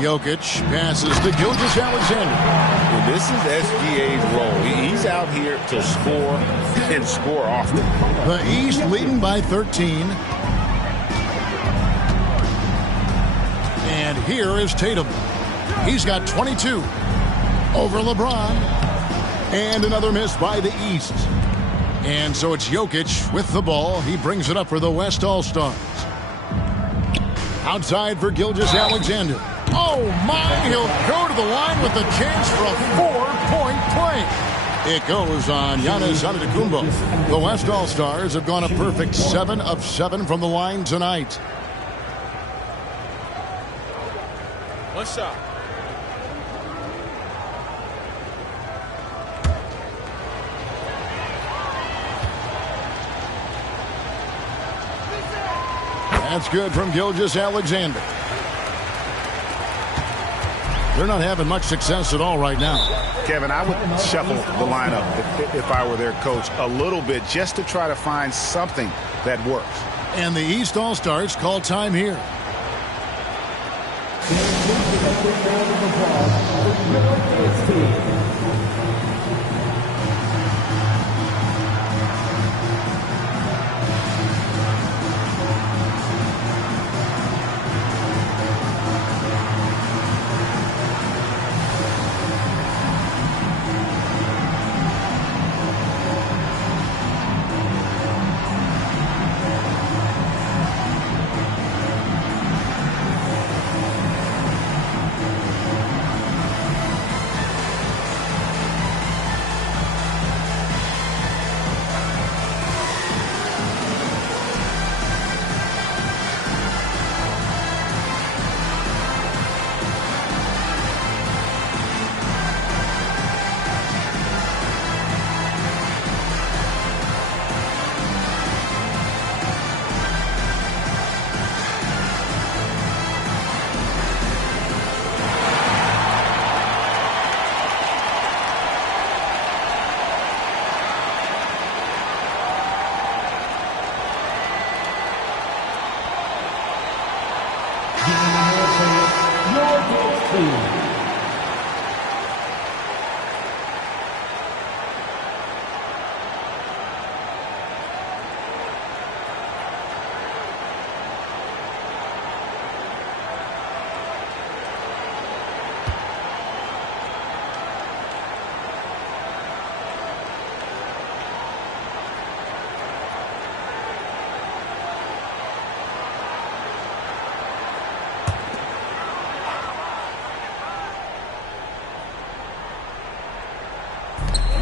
Jokic passes to Gilgeous-Alexander. Well, this is SGA's role. He's out here to score and score often. The East leading by 13. And here is Tatum. He's got 22 over LeBron. And another miss by the East. And so it's Jokic with the ball. He brings it up for the West All-Stars. Outside for Gilgeous-Alexander. Oh, my, he'll go to the line with a chance for a 4-point play. It goes on Giannis Antetokounmpo. The West All-Stars have gone a perfect 7 of 7 from the line tonight. One shot. That's good from Gilgeous-Alexander. They're not having much success at all right now. Kevin, I would shuffle the lineup if I were their coach a little bit just to try to find something that works. And the East All-Stars call time here.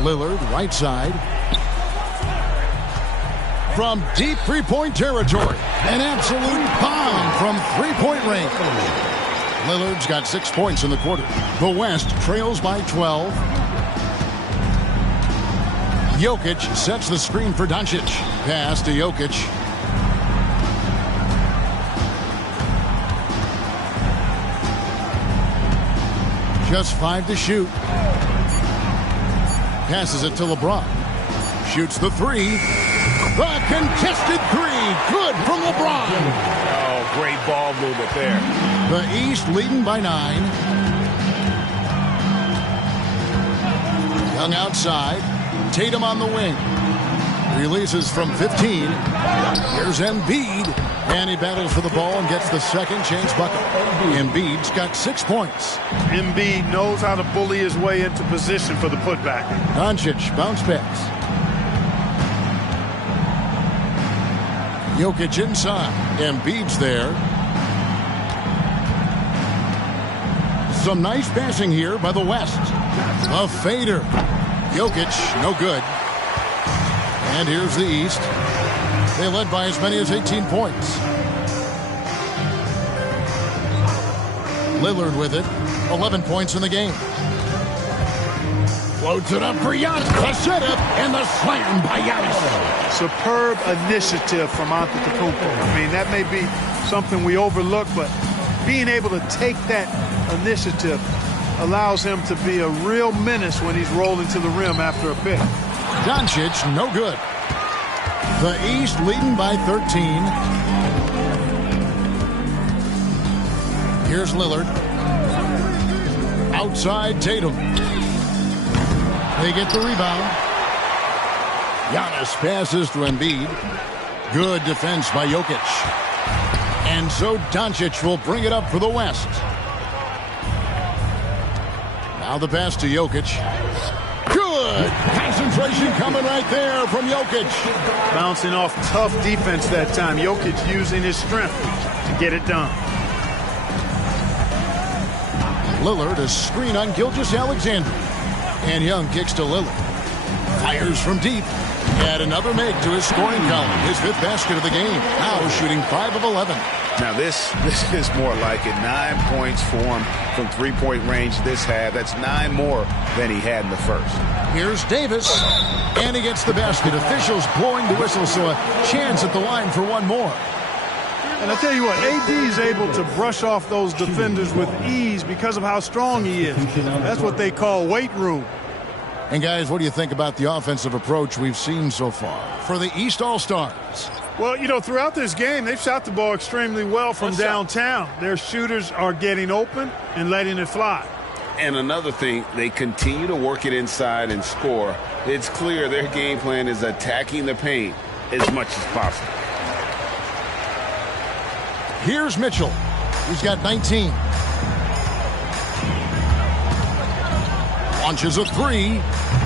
Lillard, right side. From deep three-point territory. An absolute bomb from three-point range. Lillard's got 6 points in the quarter. The West trails by 12. Jokic sets the screen for Doncic. Pass to Jokic. Just 5 to shoot. Passes it to LeBron. Shoots the three. The contested three. Good from LeBron. Oh, great ball movement there. The East leading by 9. Young outside. Tatum on the wing. Releases from 15. Here's Embiid. And he battles for the ball and gets the second chance bucket. Embiid's got 6 points. Embiid knows how to bully his way into position for the putback. Doncic, bounce pass. Jokic inside. Embiid's there. Some nice passing here by the West. A fader. Jokic, no good. And here's the East. They led by as many as 18 points. Lillard with it. 11 points in the game. Floats it up for Giannis. The setup and the slam by Giannis. Superb initiative from Antetokounmpo. I mean, that may be something we overlook, but being able to take that initiative allows him to be a real menace when he's rolling to the rim after a pick. Doncic, no good. The East leading by 13. Here's Lillard. Outside Tatum. They get the rebound. Giannis passes to Embiid. Good defense by Jokic. And so Doncic will bring it up for the West. Now the pass to Jokic. Good concentration coming right there from Jokic. Bouncing off tough defense that time. Jokic using his strength to get it done. Lillard, a screen on Gilgeous-Alexander. And Young kicks to Lillard. Fires from deep. And another make to his scoring column. His 5th basket of the game. Now shooting 5 of 11. Now this is more like it. 9 points for him from three-point range this half. That's 9 more than he had in the first. Here's Davis. And he gets the basket. Officials blowing the whistle, so a chance at the line for one more. And I tell you what, AD is able to brush off those defenders with ease because of how strong he is. That's what they call weight room. And guys, what do you think about the offensive approach we've seen so far for the East All-Stars? Well, you know, throughout this game, they've shot the ball extremely well from downtown. Their shooters are getting open and letting it fly. And another thing, they continue to work it inside and score. It's clear their game plan is attacking the paint as much as possible. Here's Mitchell. He's got 19. Launches a three.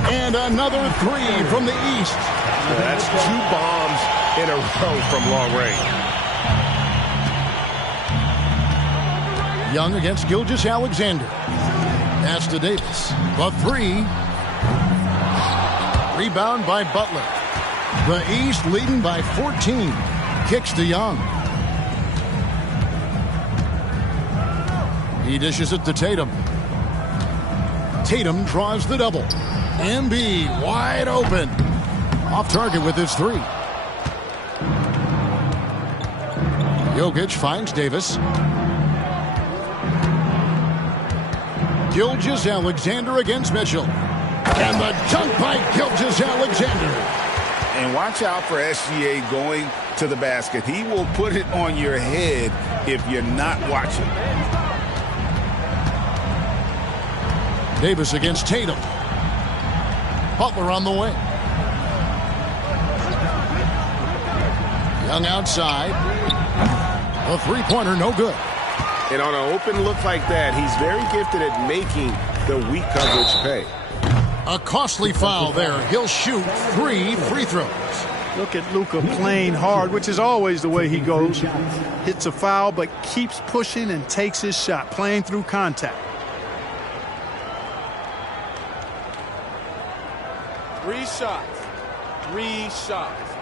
And another three from the East. Yeah, that's 2 bombs in a row from long range. Young against Gilgeous-Alexander. Pass to Davis. The three. Rebound by Butler. The East leading by 14. Kicks to Young. He dishes it to Tatum. Tatum draws the double. Embiid wide open. Off target with his three. Jokic finds Davis. Gilgeous-Alexander against Mitchell. And the dunk by Gilgeous-Alexander. And watch out for SGA going to the basket. He will put it on your head if you're not watching. Davis against Tatum. Butler on the wing. Young outside. A three-pointer, no good. And on an open look like that, he's very gifted at making the weak coverage pay. A costly foul there. He'll shoot 3 free throws. Look at Luka playing hard, which is always the way he goes. Hits a foul, but keeps pushing and takes his shot, playing through contact. Three shots. 3 shots.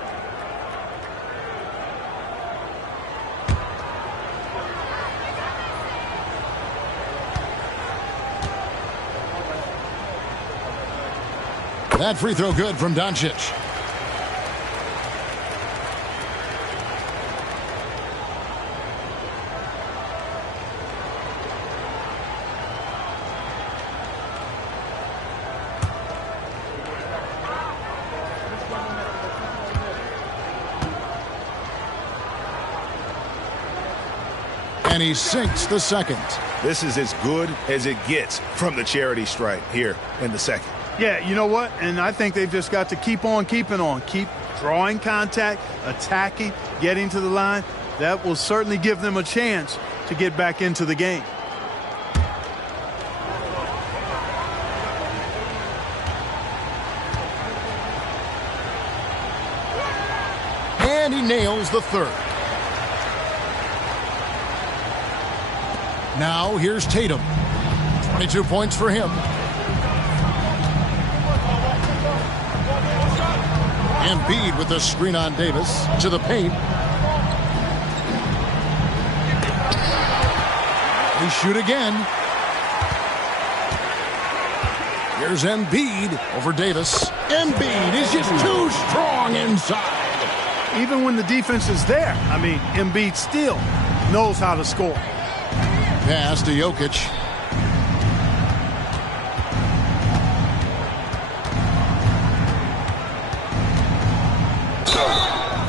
That free throw good from Doncic. And he sinks the second. This is as good as it gets from the charity stripe here in the second. Yeah, you know what? And I think they've just got to keep on keeping on. Keep drawing contact, attacking, getting to the line. That will certainly give them a chance to get back into the game. And he nails the third. Now here's Tatum. 22 points for him. Embiid with the screen on Davis to the paint. They shoot again. Here's Embiid over Davis. Embiid is just too strong inside. Even when the defense is there, I mean, Embiid still knows how to score. Pass to Jokic.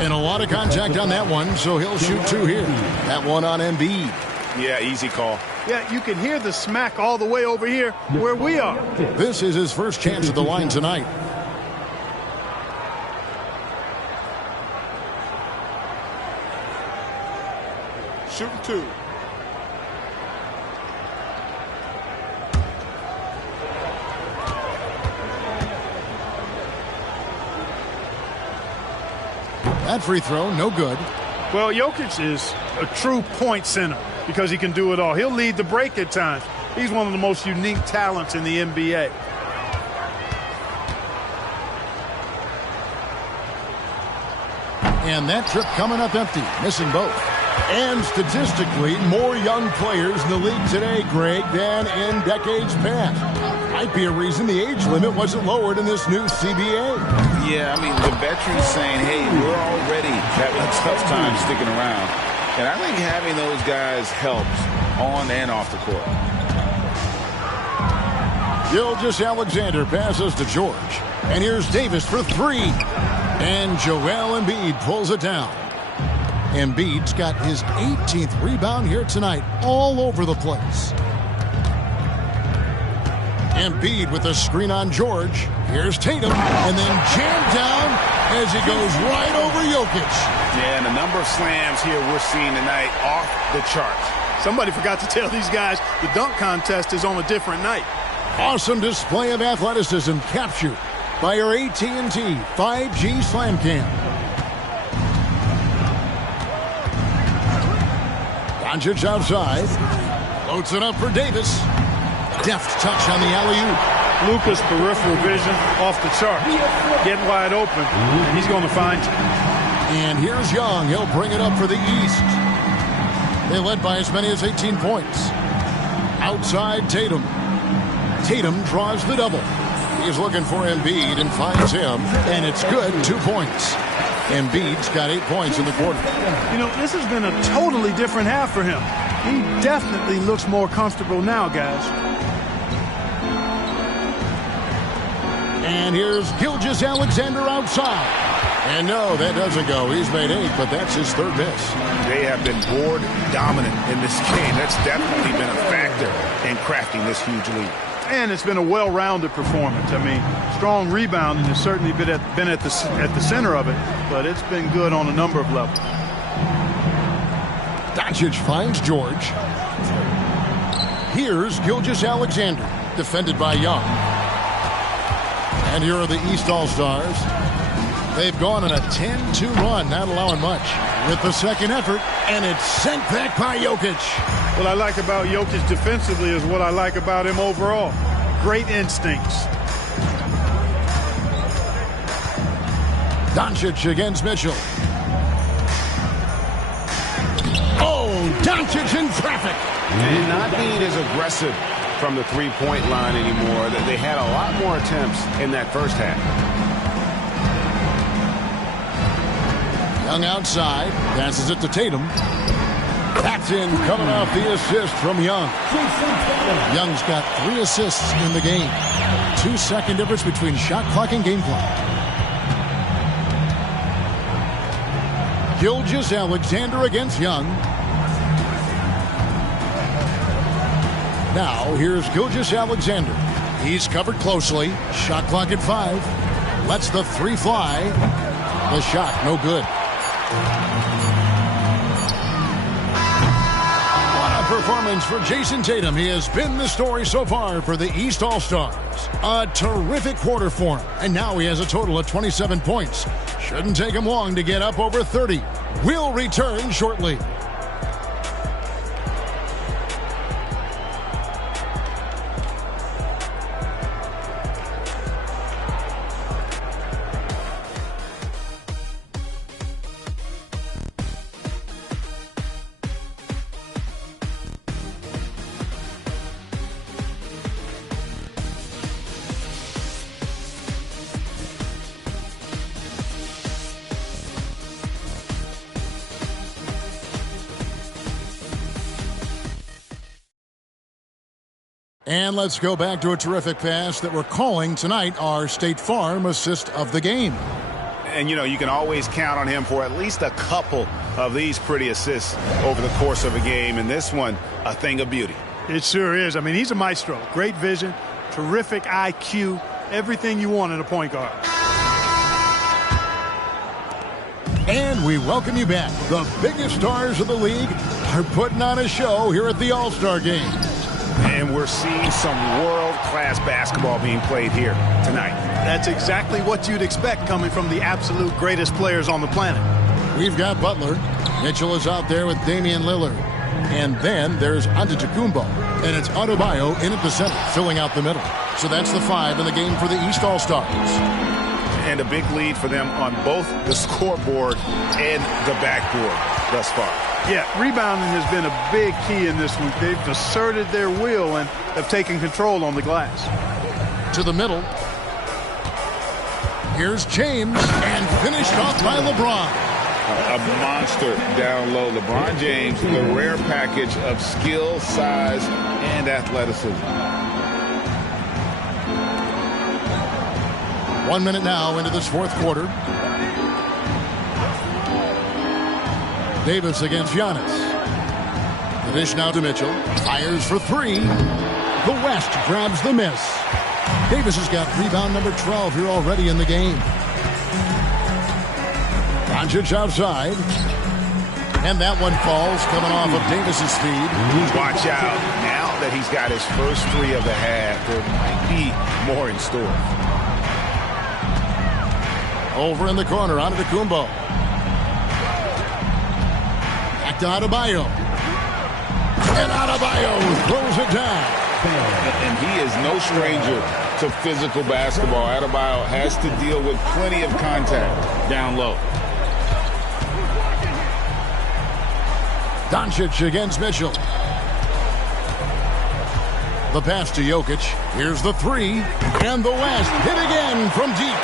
And a lot of contact on that one, so he'll shoot 2 here. That one on Embiid. Yeah, easy call. Yeah, you can hear the smack all the way over here where we are. This is his first chance at the line tonight. Shooting 2. That free throw, no good. Well, Jokic is a true point center because he can do it all. He'll lead the break at times. He's one of the most unique talents in the NBA. And that trip coming up empty, missing both. And statistically, more young players in the league today, Greg, than in decades past. Might be a reason the age limit wasn't lowered in this new CBA. Yeah, I mean, the veterans saying, hey, we're already having a tough time sticking around. And I think having those guys helps on and off the court. Gilgeous-Alexander passes to George. And here's Davis for 3. And Joel Embiid pulls it down. Embiid's got his 18th rebound here tonight, all over the place. Embiid with a screen on George. Here's Tatum, and then jammed down as he goes right over Jokic. Yeah, and the number of slams here we're seeing tonight off the charts. Somebody forgot to tell these guys the dunk contest is on a different night. Awesome display of athleticism captured by our AT&T 5G Slam Cam. Doncic outside. Floats it up for Davis. Deft touch on the alley-oop. Luka's peripheral vision off the chart. Get wide open, and he's going to find you. And here's Young. He'll bring it up for the East. They led by as many as 18 points. Outside Tatum. Tatum draws the double. He's looking for Embiid and finds him, and it's good, 2 points. Embiid's got 8 points in the quarter. You know, this has been a totally different half for him. He definitely looks more comfortable now, guys. And here's Gilgeous-Alexander outside. And no, that doesn't go. He's made 8, but that's his 3rd miss. They have been board dominant in this game. That's definitely been a factor in crafting this huge lead. And it's been a well-rounded performance. I mean, strong rebounding has certainly been at the center of it, but it's been good on a number of levels. Doncic finds George. Here's Gilgeous-Alexander, defended by Young. And here are the East All-Stars. They've gone on a 10-2 run, not allowing much. With the second effort, and it's sent back by Jokic. What I like about Jokic defensively is what I like about him overall. Great instincts. Doncic against Mitchell. Oh, Doncic in traffic. And not being as aggressive from the three-point line anymore. They had a lot more attempts in that first half. Young outside, passes it to Tatum. That's in, coming off the assist from Young. Young's got 3 assists in the game. 2-second difference between shot clock and game clock. Gilgeous-Alexander against Young. Now, here's Gilgeous-Alexander. He's covered closely. Shot clock at 5. Lets the 3 fly. The shot, no good. What a performance for Jason Tatum. He has been the story so far for the East All-Stars. A terrific quarter for him. And now he has a total of 27 points. Shouldn't take him long to get up over 30. We'll return shortly. And let's go back to a terrific pass that we're calling tonight our State Farm assist of the game. And, you know, you can always count on him for at least a couple of these pretty assists over the course of a game. And this one, a thing of beauty. It sure is. I mean, he's a maestro. Great vision, terrific IQ, everything you want in a point guard. And we welcome you back. The biggest stars of the league are putting on a show here at the All-Star Game. And we're seeing some world-class basketball being played here tonight. That's exactly what you'd expect coming from the absolute greatest players on the planet. We've got Butler. Mitchell is out there with Damian Lillard. And then there's Antetokounmpo. And it's Adebayo in at the center, filling out the middle. So that's the 5 in the game for the East All-Stars. And a big lead for them on both the scoreboard and the backboard thus far. Yeah, rebounding has been a big key in this one. They've asserted their will and have taken control on the glass. To the middle. Here's James, and finished off by LeBron. A monster down low. LeBron James, the rare package of skill, size, and athleticism. 1 minute now into this fourth quarter. Davis against Giannis. The dish now to Mitchell. Fires for 3. The West grabs the miss. Davis has got rebound number 12 here already in the game. Doncic outside. And that one falls, coming off of Davis's feed. Watch out. Now that he's got his first 3 of the half, there might be more in store. Over in the corner, Antetokounmpo. Back to Adebayo. And Adebayo throws it down. And he is no stranger to physical basketball. Adebayo has to deal with plenty of contact down low. Doncic against Mitchell. The pass to Jokic. Here's the 3. And the West hit again from deep.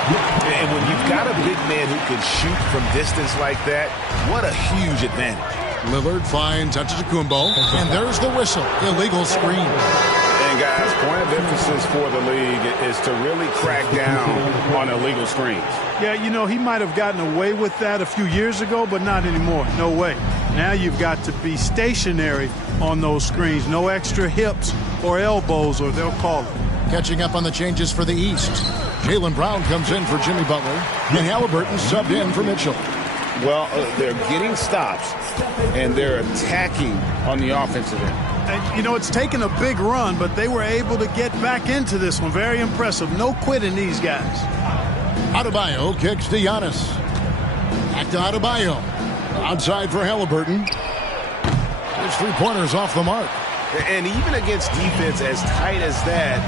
And when you've got a big man who can shoot from distance like that, what a huge advantage. Lillard finds Antetokounmpo. And there's the whistle. Illegal screen. And guys, point of emphasis for the league is to really crack down on illegal screens. Yeah, you know, he might have gotten away with that a few years ago, but not anymore. No way. Now you've got to be stationary on those screens. No extra hips or elbows, or they'll call it. Catching up on the changes for the East. Jaylen Brown comes in for Jimmy Butler. And Halliburton subbed in for Mitchell. Well, they're getting stops, and they're attacking on the offensive end. And, you know, it's taken a big run, but they were able to get back into this one. Very impressive. No quitting these guys. Adebayo kicks to Giannis. Back to Adebayo. Outside for Halliburton. His 3-pointers off the mark. And even against defense as tight as that,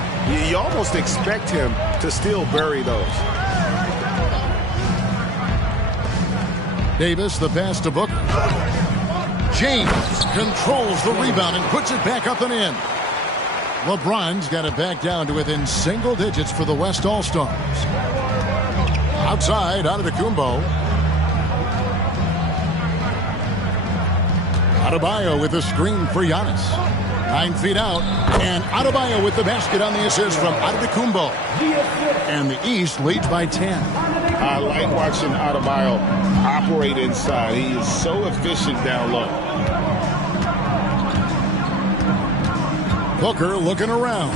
you almost expect him to still bury those. Davis, the pass to Booker. James controls the rebound and puts it back up and in. LeBron's got it back down to within single digits for the West All-Stars. Outside, Antetokounmpo. Adebayo with a screen for Giannis. 9 feet out, and Adebayo with the basket on the assist from Antetokounmpo. And the East leads by 10. I like watching Adebayo operate inside. He is so efficient down low. Booker looking around.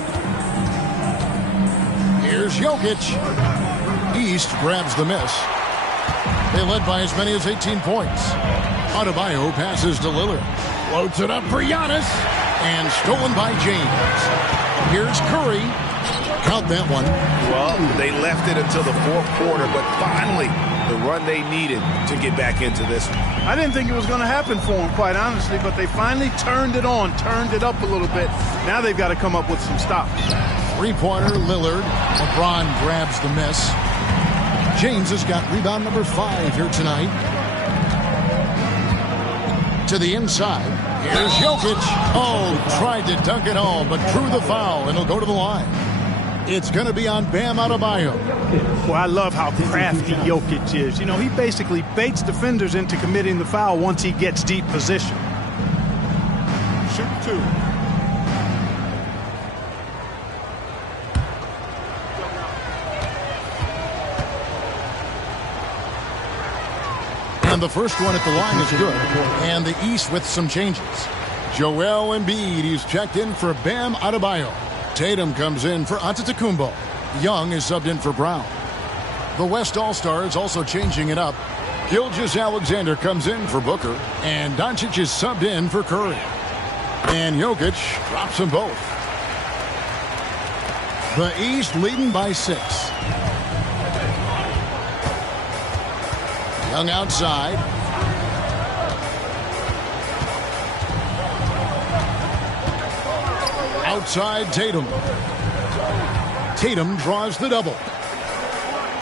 Here's Jokic. East grabs the miss. They led by as many as 18 points. Adebayo passes to Lillard. Floats it up for Giannis. And stolen by James. Here's Curry. Count that one. Well, they left it until the fourth quarter, but finally the run they needed to get back into this one. I didn't think it was going to happen for them, quite honestly, but they finally turned it on, turned it up a little bit. Now they've got to come up with some stops. Three-pointer, Lillard. LeBron grabs the miss. James has got rebound number 5 here tonight. To the inside. Here's Jokic. Oh, tried to dunk it home, but drew the foul, and he'll go to the line. It's going to be on Bam Adebayo. Well, I love how crafty Jokic is. You know, he basically baits defenders into committing the foul once he gets deep position. Shoot 2. And the first one at the line is good. And the East with some changes. Joel Embiid, he's checked in for Bam Adebayo. Tatum comes in for Antetokounmpo. Young is subbed in for Brown. The West All-Stars also changing it up. Gilgeous-Alexander comes in for Booker. And Doncic is subbed in for Curry. And Jokic drops them both. The East leading by 6. Young outside. Outside Tatum. Tatum draws the double.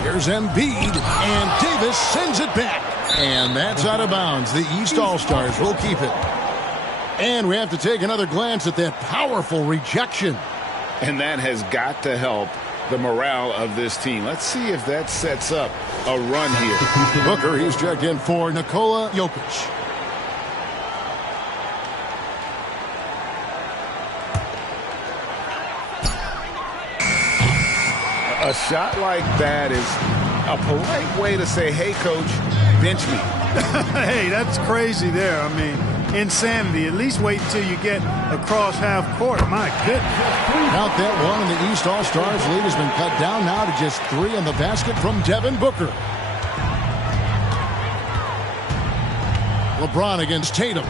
Here's Embiid, and Davis sends it back. And that's out of bounds. The East All-Stars will keep it. And we have to take another glance at that powerful rejection. And that has got to help the morale of this team. Let's see if that sets up a run here. Booker, he's checked in for Nikola Jokic. A shot like that is a polite way to say, hey, coach, bench me. Hey, that's crazy there. I mean, insanity. At least wait until you get across half court. My goodness. Count that one, and the East All-Stars lead has been cut down now to just 3 on the basket from Devin Booker. LeBron against Tatum.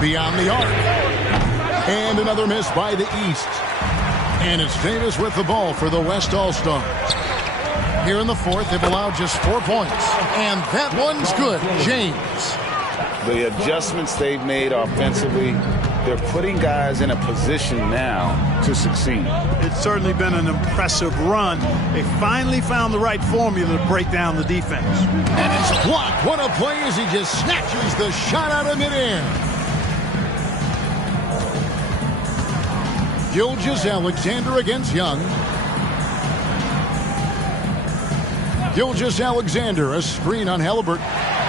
Beyond the arc. And another miss by the East. And it's Davis with the ball for the West All-Stars. Here in the fourth, they've allowed just 4 points. And that one's good. James. The adjustments they've made offensively, they're putting guys in a position now to succeed. It's certainly been an impressive run. They finally found the right formula to break down the defense. And it's blocked. What a play as he just snatches the shot out of midair. Gilgeous-Alexander against Young. Gilgeous-Alexander, a screen on Halliburton.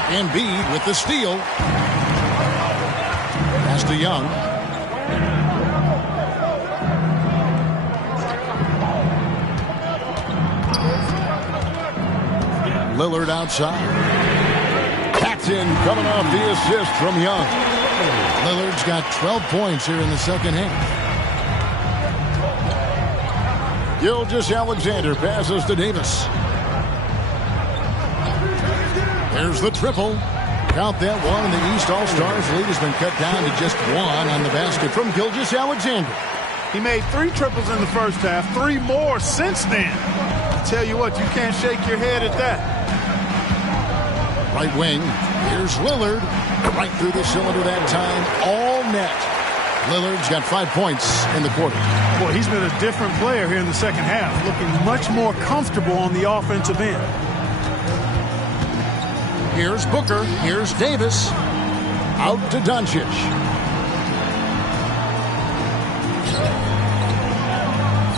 Embiid with the steal. Pass to Young. Lillard outside. Paxton coming off the assist from Young. Lillard's got 12 points here in the second half. Gilgeous-Alexander passes to Davis. There's the triple. Count that one, and the East All-Stars lead has been cut down to just 1 on the basket from Gilgeous-Alexander. He made 3 triples in the first half, 3 more since then. I tell you what, you can't shake your head at that. Right wing, here's Lillard. Right through the cylinder that time, all net. Lillard's got 5 points in the quarter. Boy, he's been a different player here in the second half, looking much more comfortable on the offensive end. Here's Booker. Here's Davis. Out to Doncic.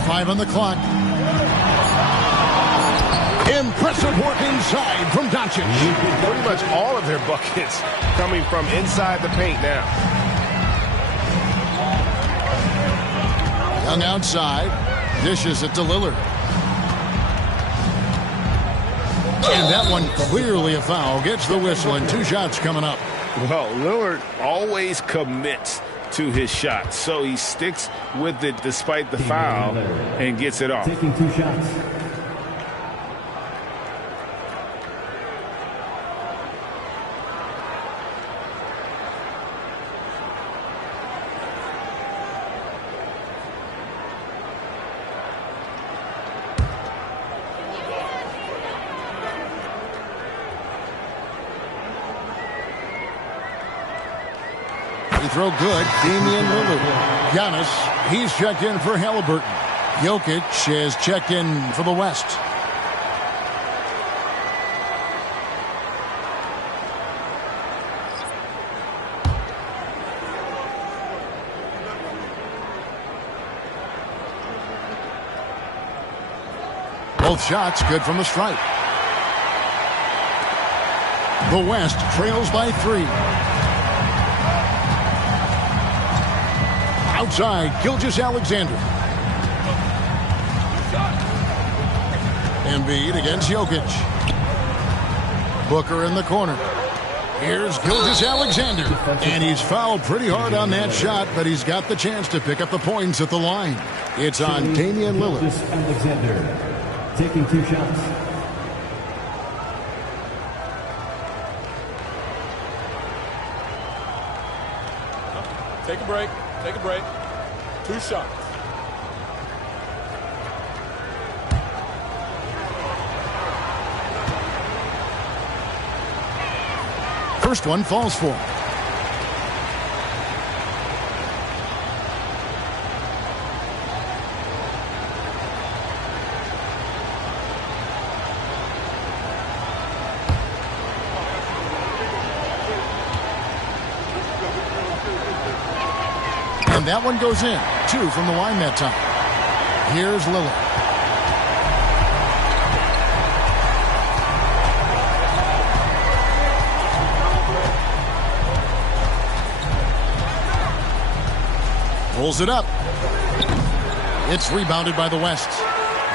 Five on the clock. Impressive work inside from Doncic. Pretty much all of their buckets coming from inside the paint now. Young outside. Dishes it to Lillard. And that one clearly a foul. Gets the whistle and 2 shots coming up. Well, Lillard always commits to his shot, so he sticks with it despite the foul and gets it off. Taking 2 shots. Throw good. Damian Lillard. Giannis, he's checked in for Halliburton. Jokic has checked in for the West. Both shots good from the stripe. The West trails by 3. Outside, Gilgeous-Alexander. Embiid against Jokic. Booker in the corner. Here's Gilgeous-Alexander. And he's fouled pretty hard on that shot, but he's got the chance to pick up the points at the line. It's on Damian Lillard. Gilgeous-Alexander taking 2 shots. Take a break. Take a break. 2 shots. First one falls for him. And that one goes in. 2 from the line that time. Here's Lillard. Pulls it up. It's rebounded by the West.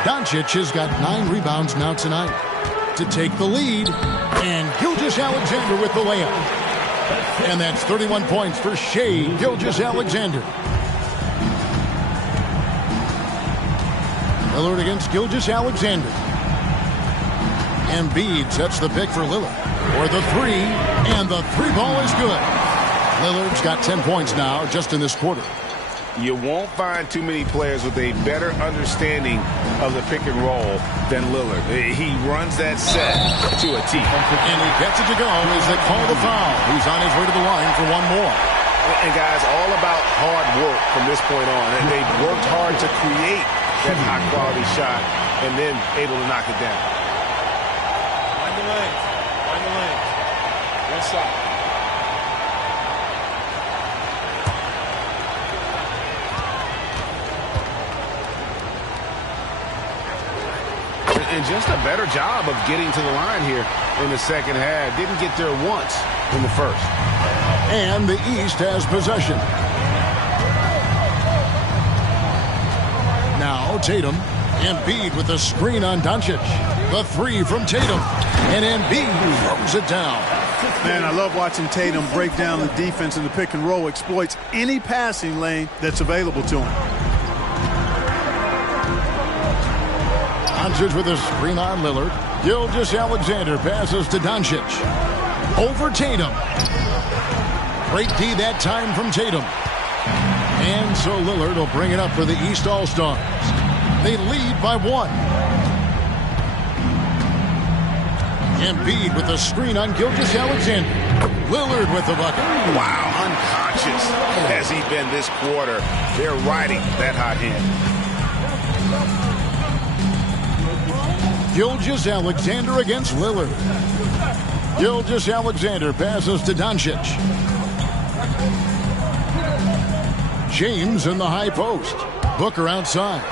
Doncic has got 9 rebounds now tonight to take the lead. And Gilgeous-Alexander with the layup. And that's 31 points for Shai Gilgeous-Alexander. Lillard against Gilgeous-Alexander. Embiid sets the pick for Lillard. For the 3, and the 3 ball is good. Lillard's got 10 points now just in this quarter. You won't find too many players with a better understanding of the pick and roll than Lillard. He runs that set to a T. And he gets it to go as they call the foul. He's on his way to the line for 1 more. And guys, all about hard work from this point on. And they've worked hard to create that high-quality shot and then able to knock it down. Find the lanes. Find the lanes. 1 shot. And just a better job of getting to the line here in the second half. Didn't get there once in the first. And the East has possession. Now Tatum. Embiid with a screen on Doncic. The 3 from Tatum. And Embiid throws it down. Man, I love watching Tatum break down the defense in the pick and roll. Exploits any passing lane that's available to him. Doncic with a screen on Lillard. Gilgeous-Alexander passes to Doncic. Over Tatum. Great D that time from Tatum. And so Lillard will bring it up for the East All-Stars. They lead by 1. Embiid with a screen on Gilgeous-Alexander. Lillard with the bucket. Wow, unconscious has he been this quarter. They're riding that hot hand. Gilgeous-Alexander against Lillard. Gilgeous-Alexander passes to Doncic. James in the high post. Booker outside.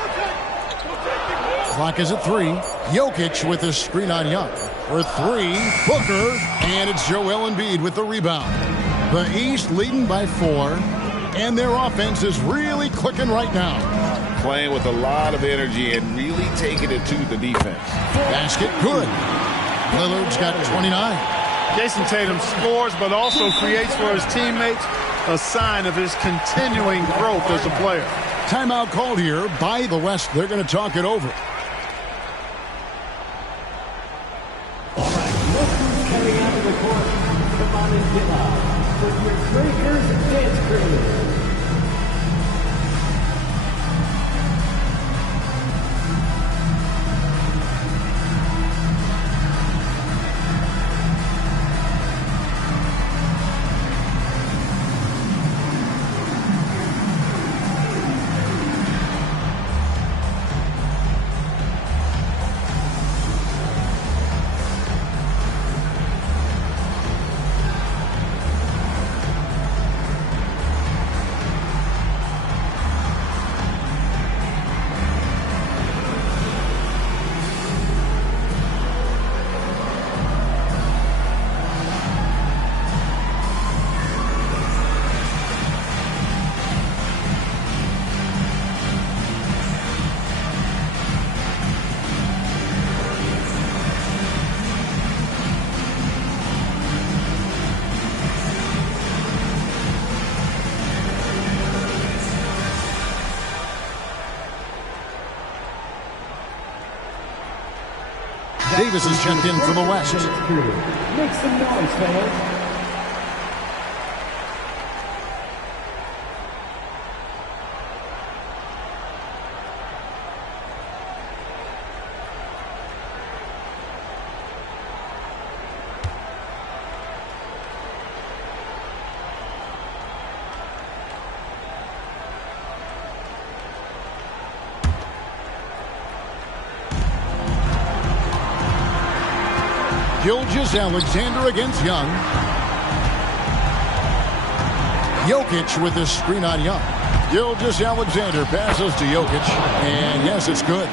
Clock is at 3. Jokic with his screen on Young. For 3, Booker, and it's Joel Embiid with the rebound. The East leading by 4, and their offense is really clicking right now. Playing with a lot of energy and really taking it to the defense. Basket good. Lillard's got 29. Jason Tatum scores, but also creates for his teammates a sign of his continuing growth as a player. Timeout called here by the West. They're going to talk it over. All right, look who's coming out of the court. Come on and get out with your Breakers Dance Crew. Davis is checked in for the West. Make some noise, fellas. Gilgeous-Alexander against Young. Jokic with his screen on Young. Gilgeous-Alexander passes to Jokic, and yes, it's good.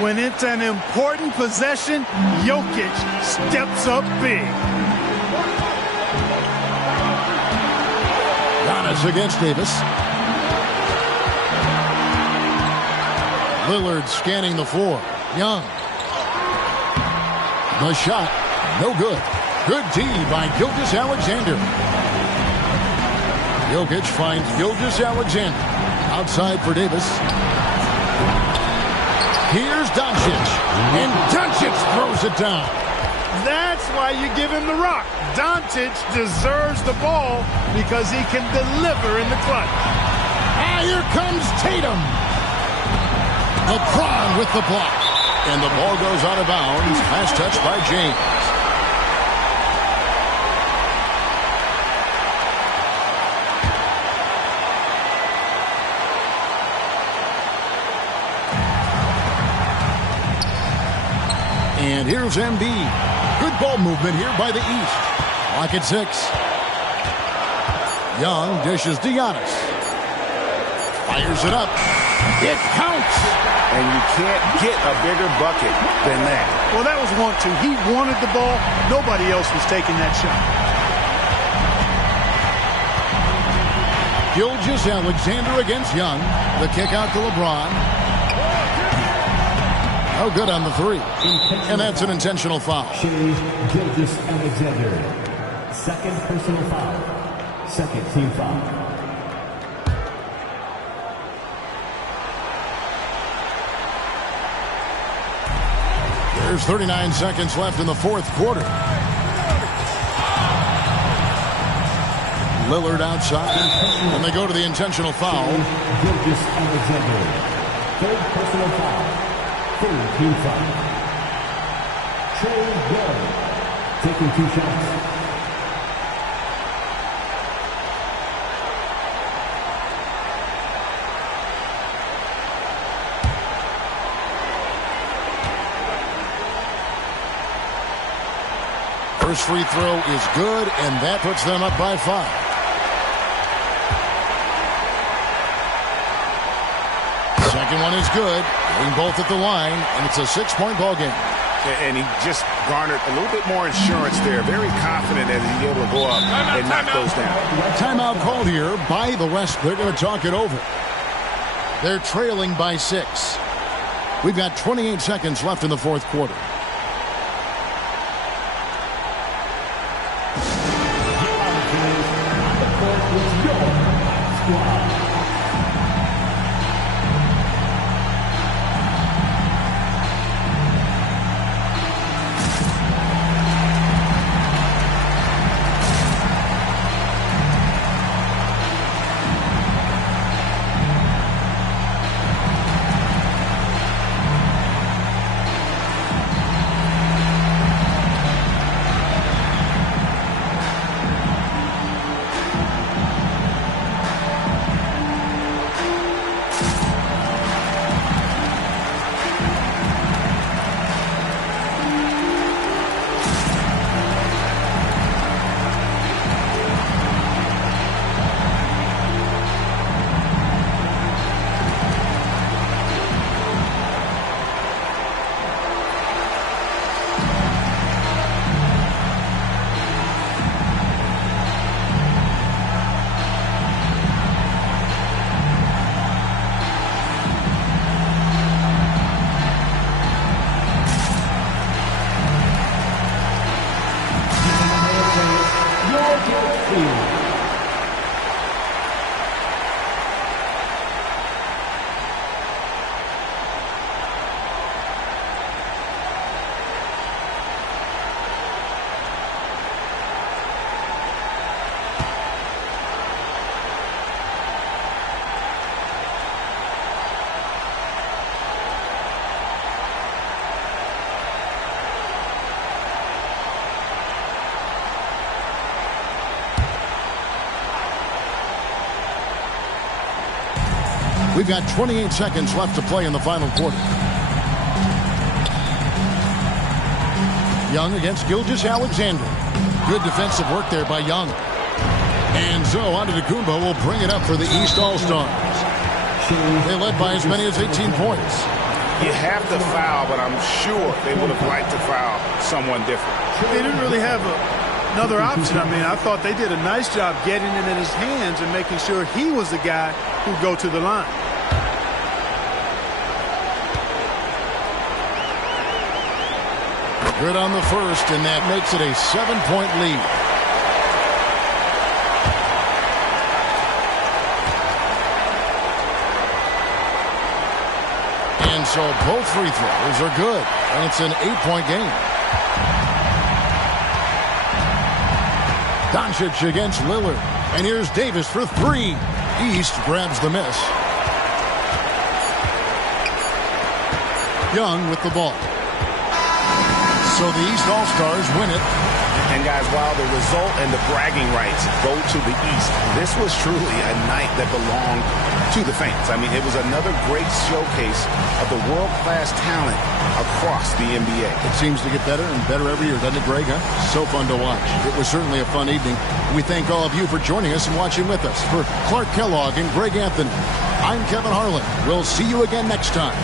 When it's an important possession, Jokic steps up big. Giannis against Davis. Lillard scanning the floor. Young. The shot. No good. Good D by Gilgeous-Alexander. Jokic finds Gilgeous-Alexander. Outside for Davis. Here's Doncic. And Doncic throws it down. That's why you give him the rock. Doncic deserves the ball because he can deliver in the clutch. Ah, here comes Tatum. LeBron with the block. And the ball goes out of bounds. Last touch by James. And here's Embiid. Good ball movement here by the East. Clock at 6. Young dishes to Giannis. Fires it up. It counts. And you can't get a bigger bucket than that. Well, that was 1-2. He wanted the ball. Nobody else was taking that shot. Gilgeous-Alexander against Young. The kick out to LeBron. Oh, good on the 3. And that's an intentional foul. Gilgeous-Alexander. Second personal foul. Second team foul. There's 39 seconds left in the fourth quarter. Lillard outside. And they go to the intentional foul. Gilgeous-Alexander. Third personal foul. Third team foul. Trey Young taking 2 shots. First free throw is good, and that puts them up by 5. Second one is good. Getting both at the line, and it's a 6-point ball game. And he just garnered a little bit more insurance there. Very confident that he's able to go up and knock those down. Timeout called here by the West. They're going to talk it over. They're trailing by 6. We've got 28 seconds left in the fourth quarter. We've got 28 seconds left to play in the final quarter. Young against Gilgeous-Alexander. Good defensive work there by Young. And so Antetokounmpo will bring it up for the East All-Stars. They led by as many as 18 points. You have to foul, but I'm sure they would have liked to foul someone different. They didn't really have another option. I mean, I thought they did a nice job getting it in his hands and making sure he was the guy who'd go to the line. Good on the first, and that makes it a 7-point lead. And so both free throws are good, and it's an 8-point game. Doncic against Lillard, and here's Davis for 3. East grabs the miss. Young with the ball. So the East All-Stars win it. And guys, while the result and the bragging rights go to the East, this was truly a night that belonged to the fans. I mean, it was another great showcase of the world-class talent across the NBA. It seems to get better and better every year, doesn't it, Greg? Huh? So fun to watch. It was certainly a fun evening. We thank all of you for joining us and watching with us. For Clark Kellogg and Greg Anthony, I'm Kevin Harlan. We'll see you again next time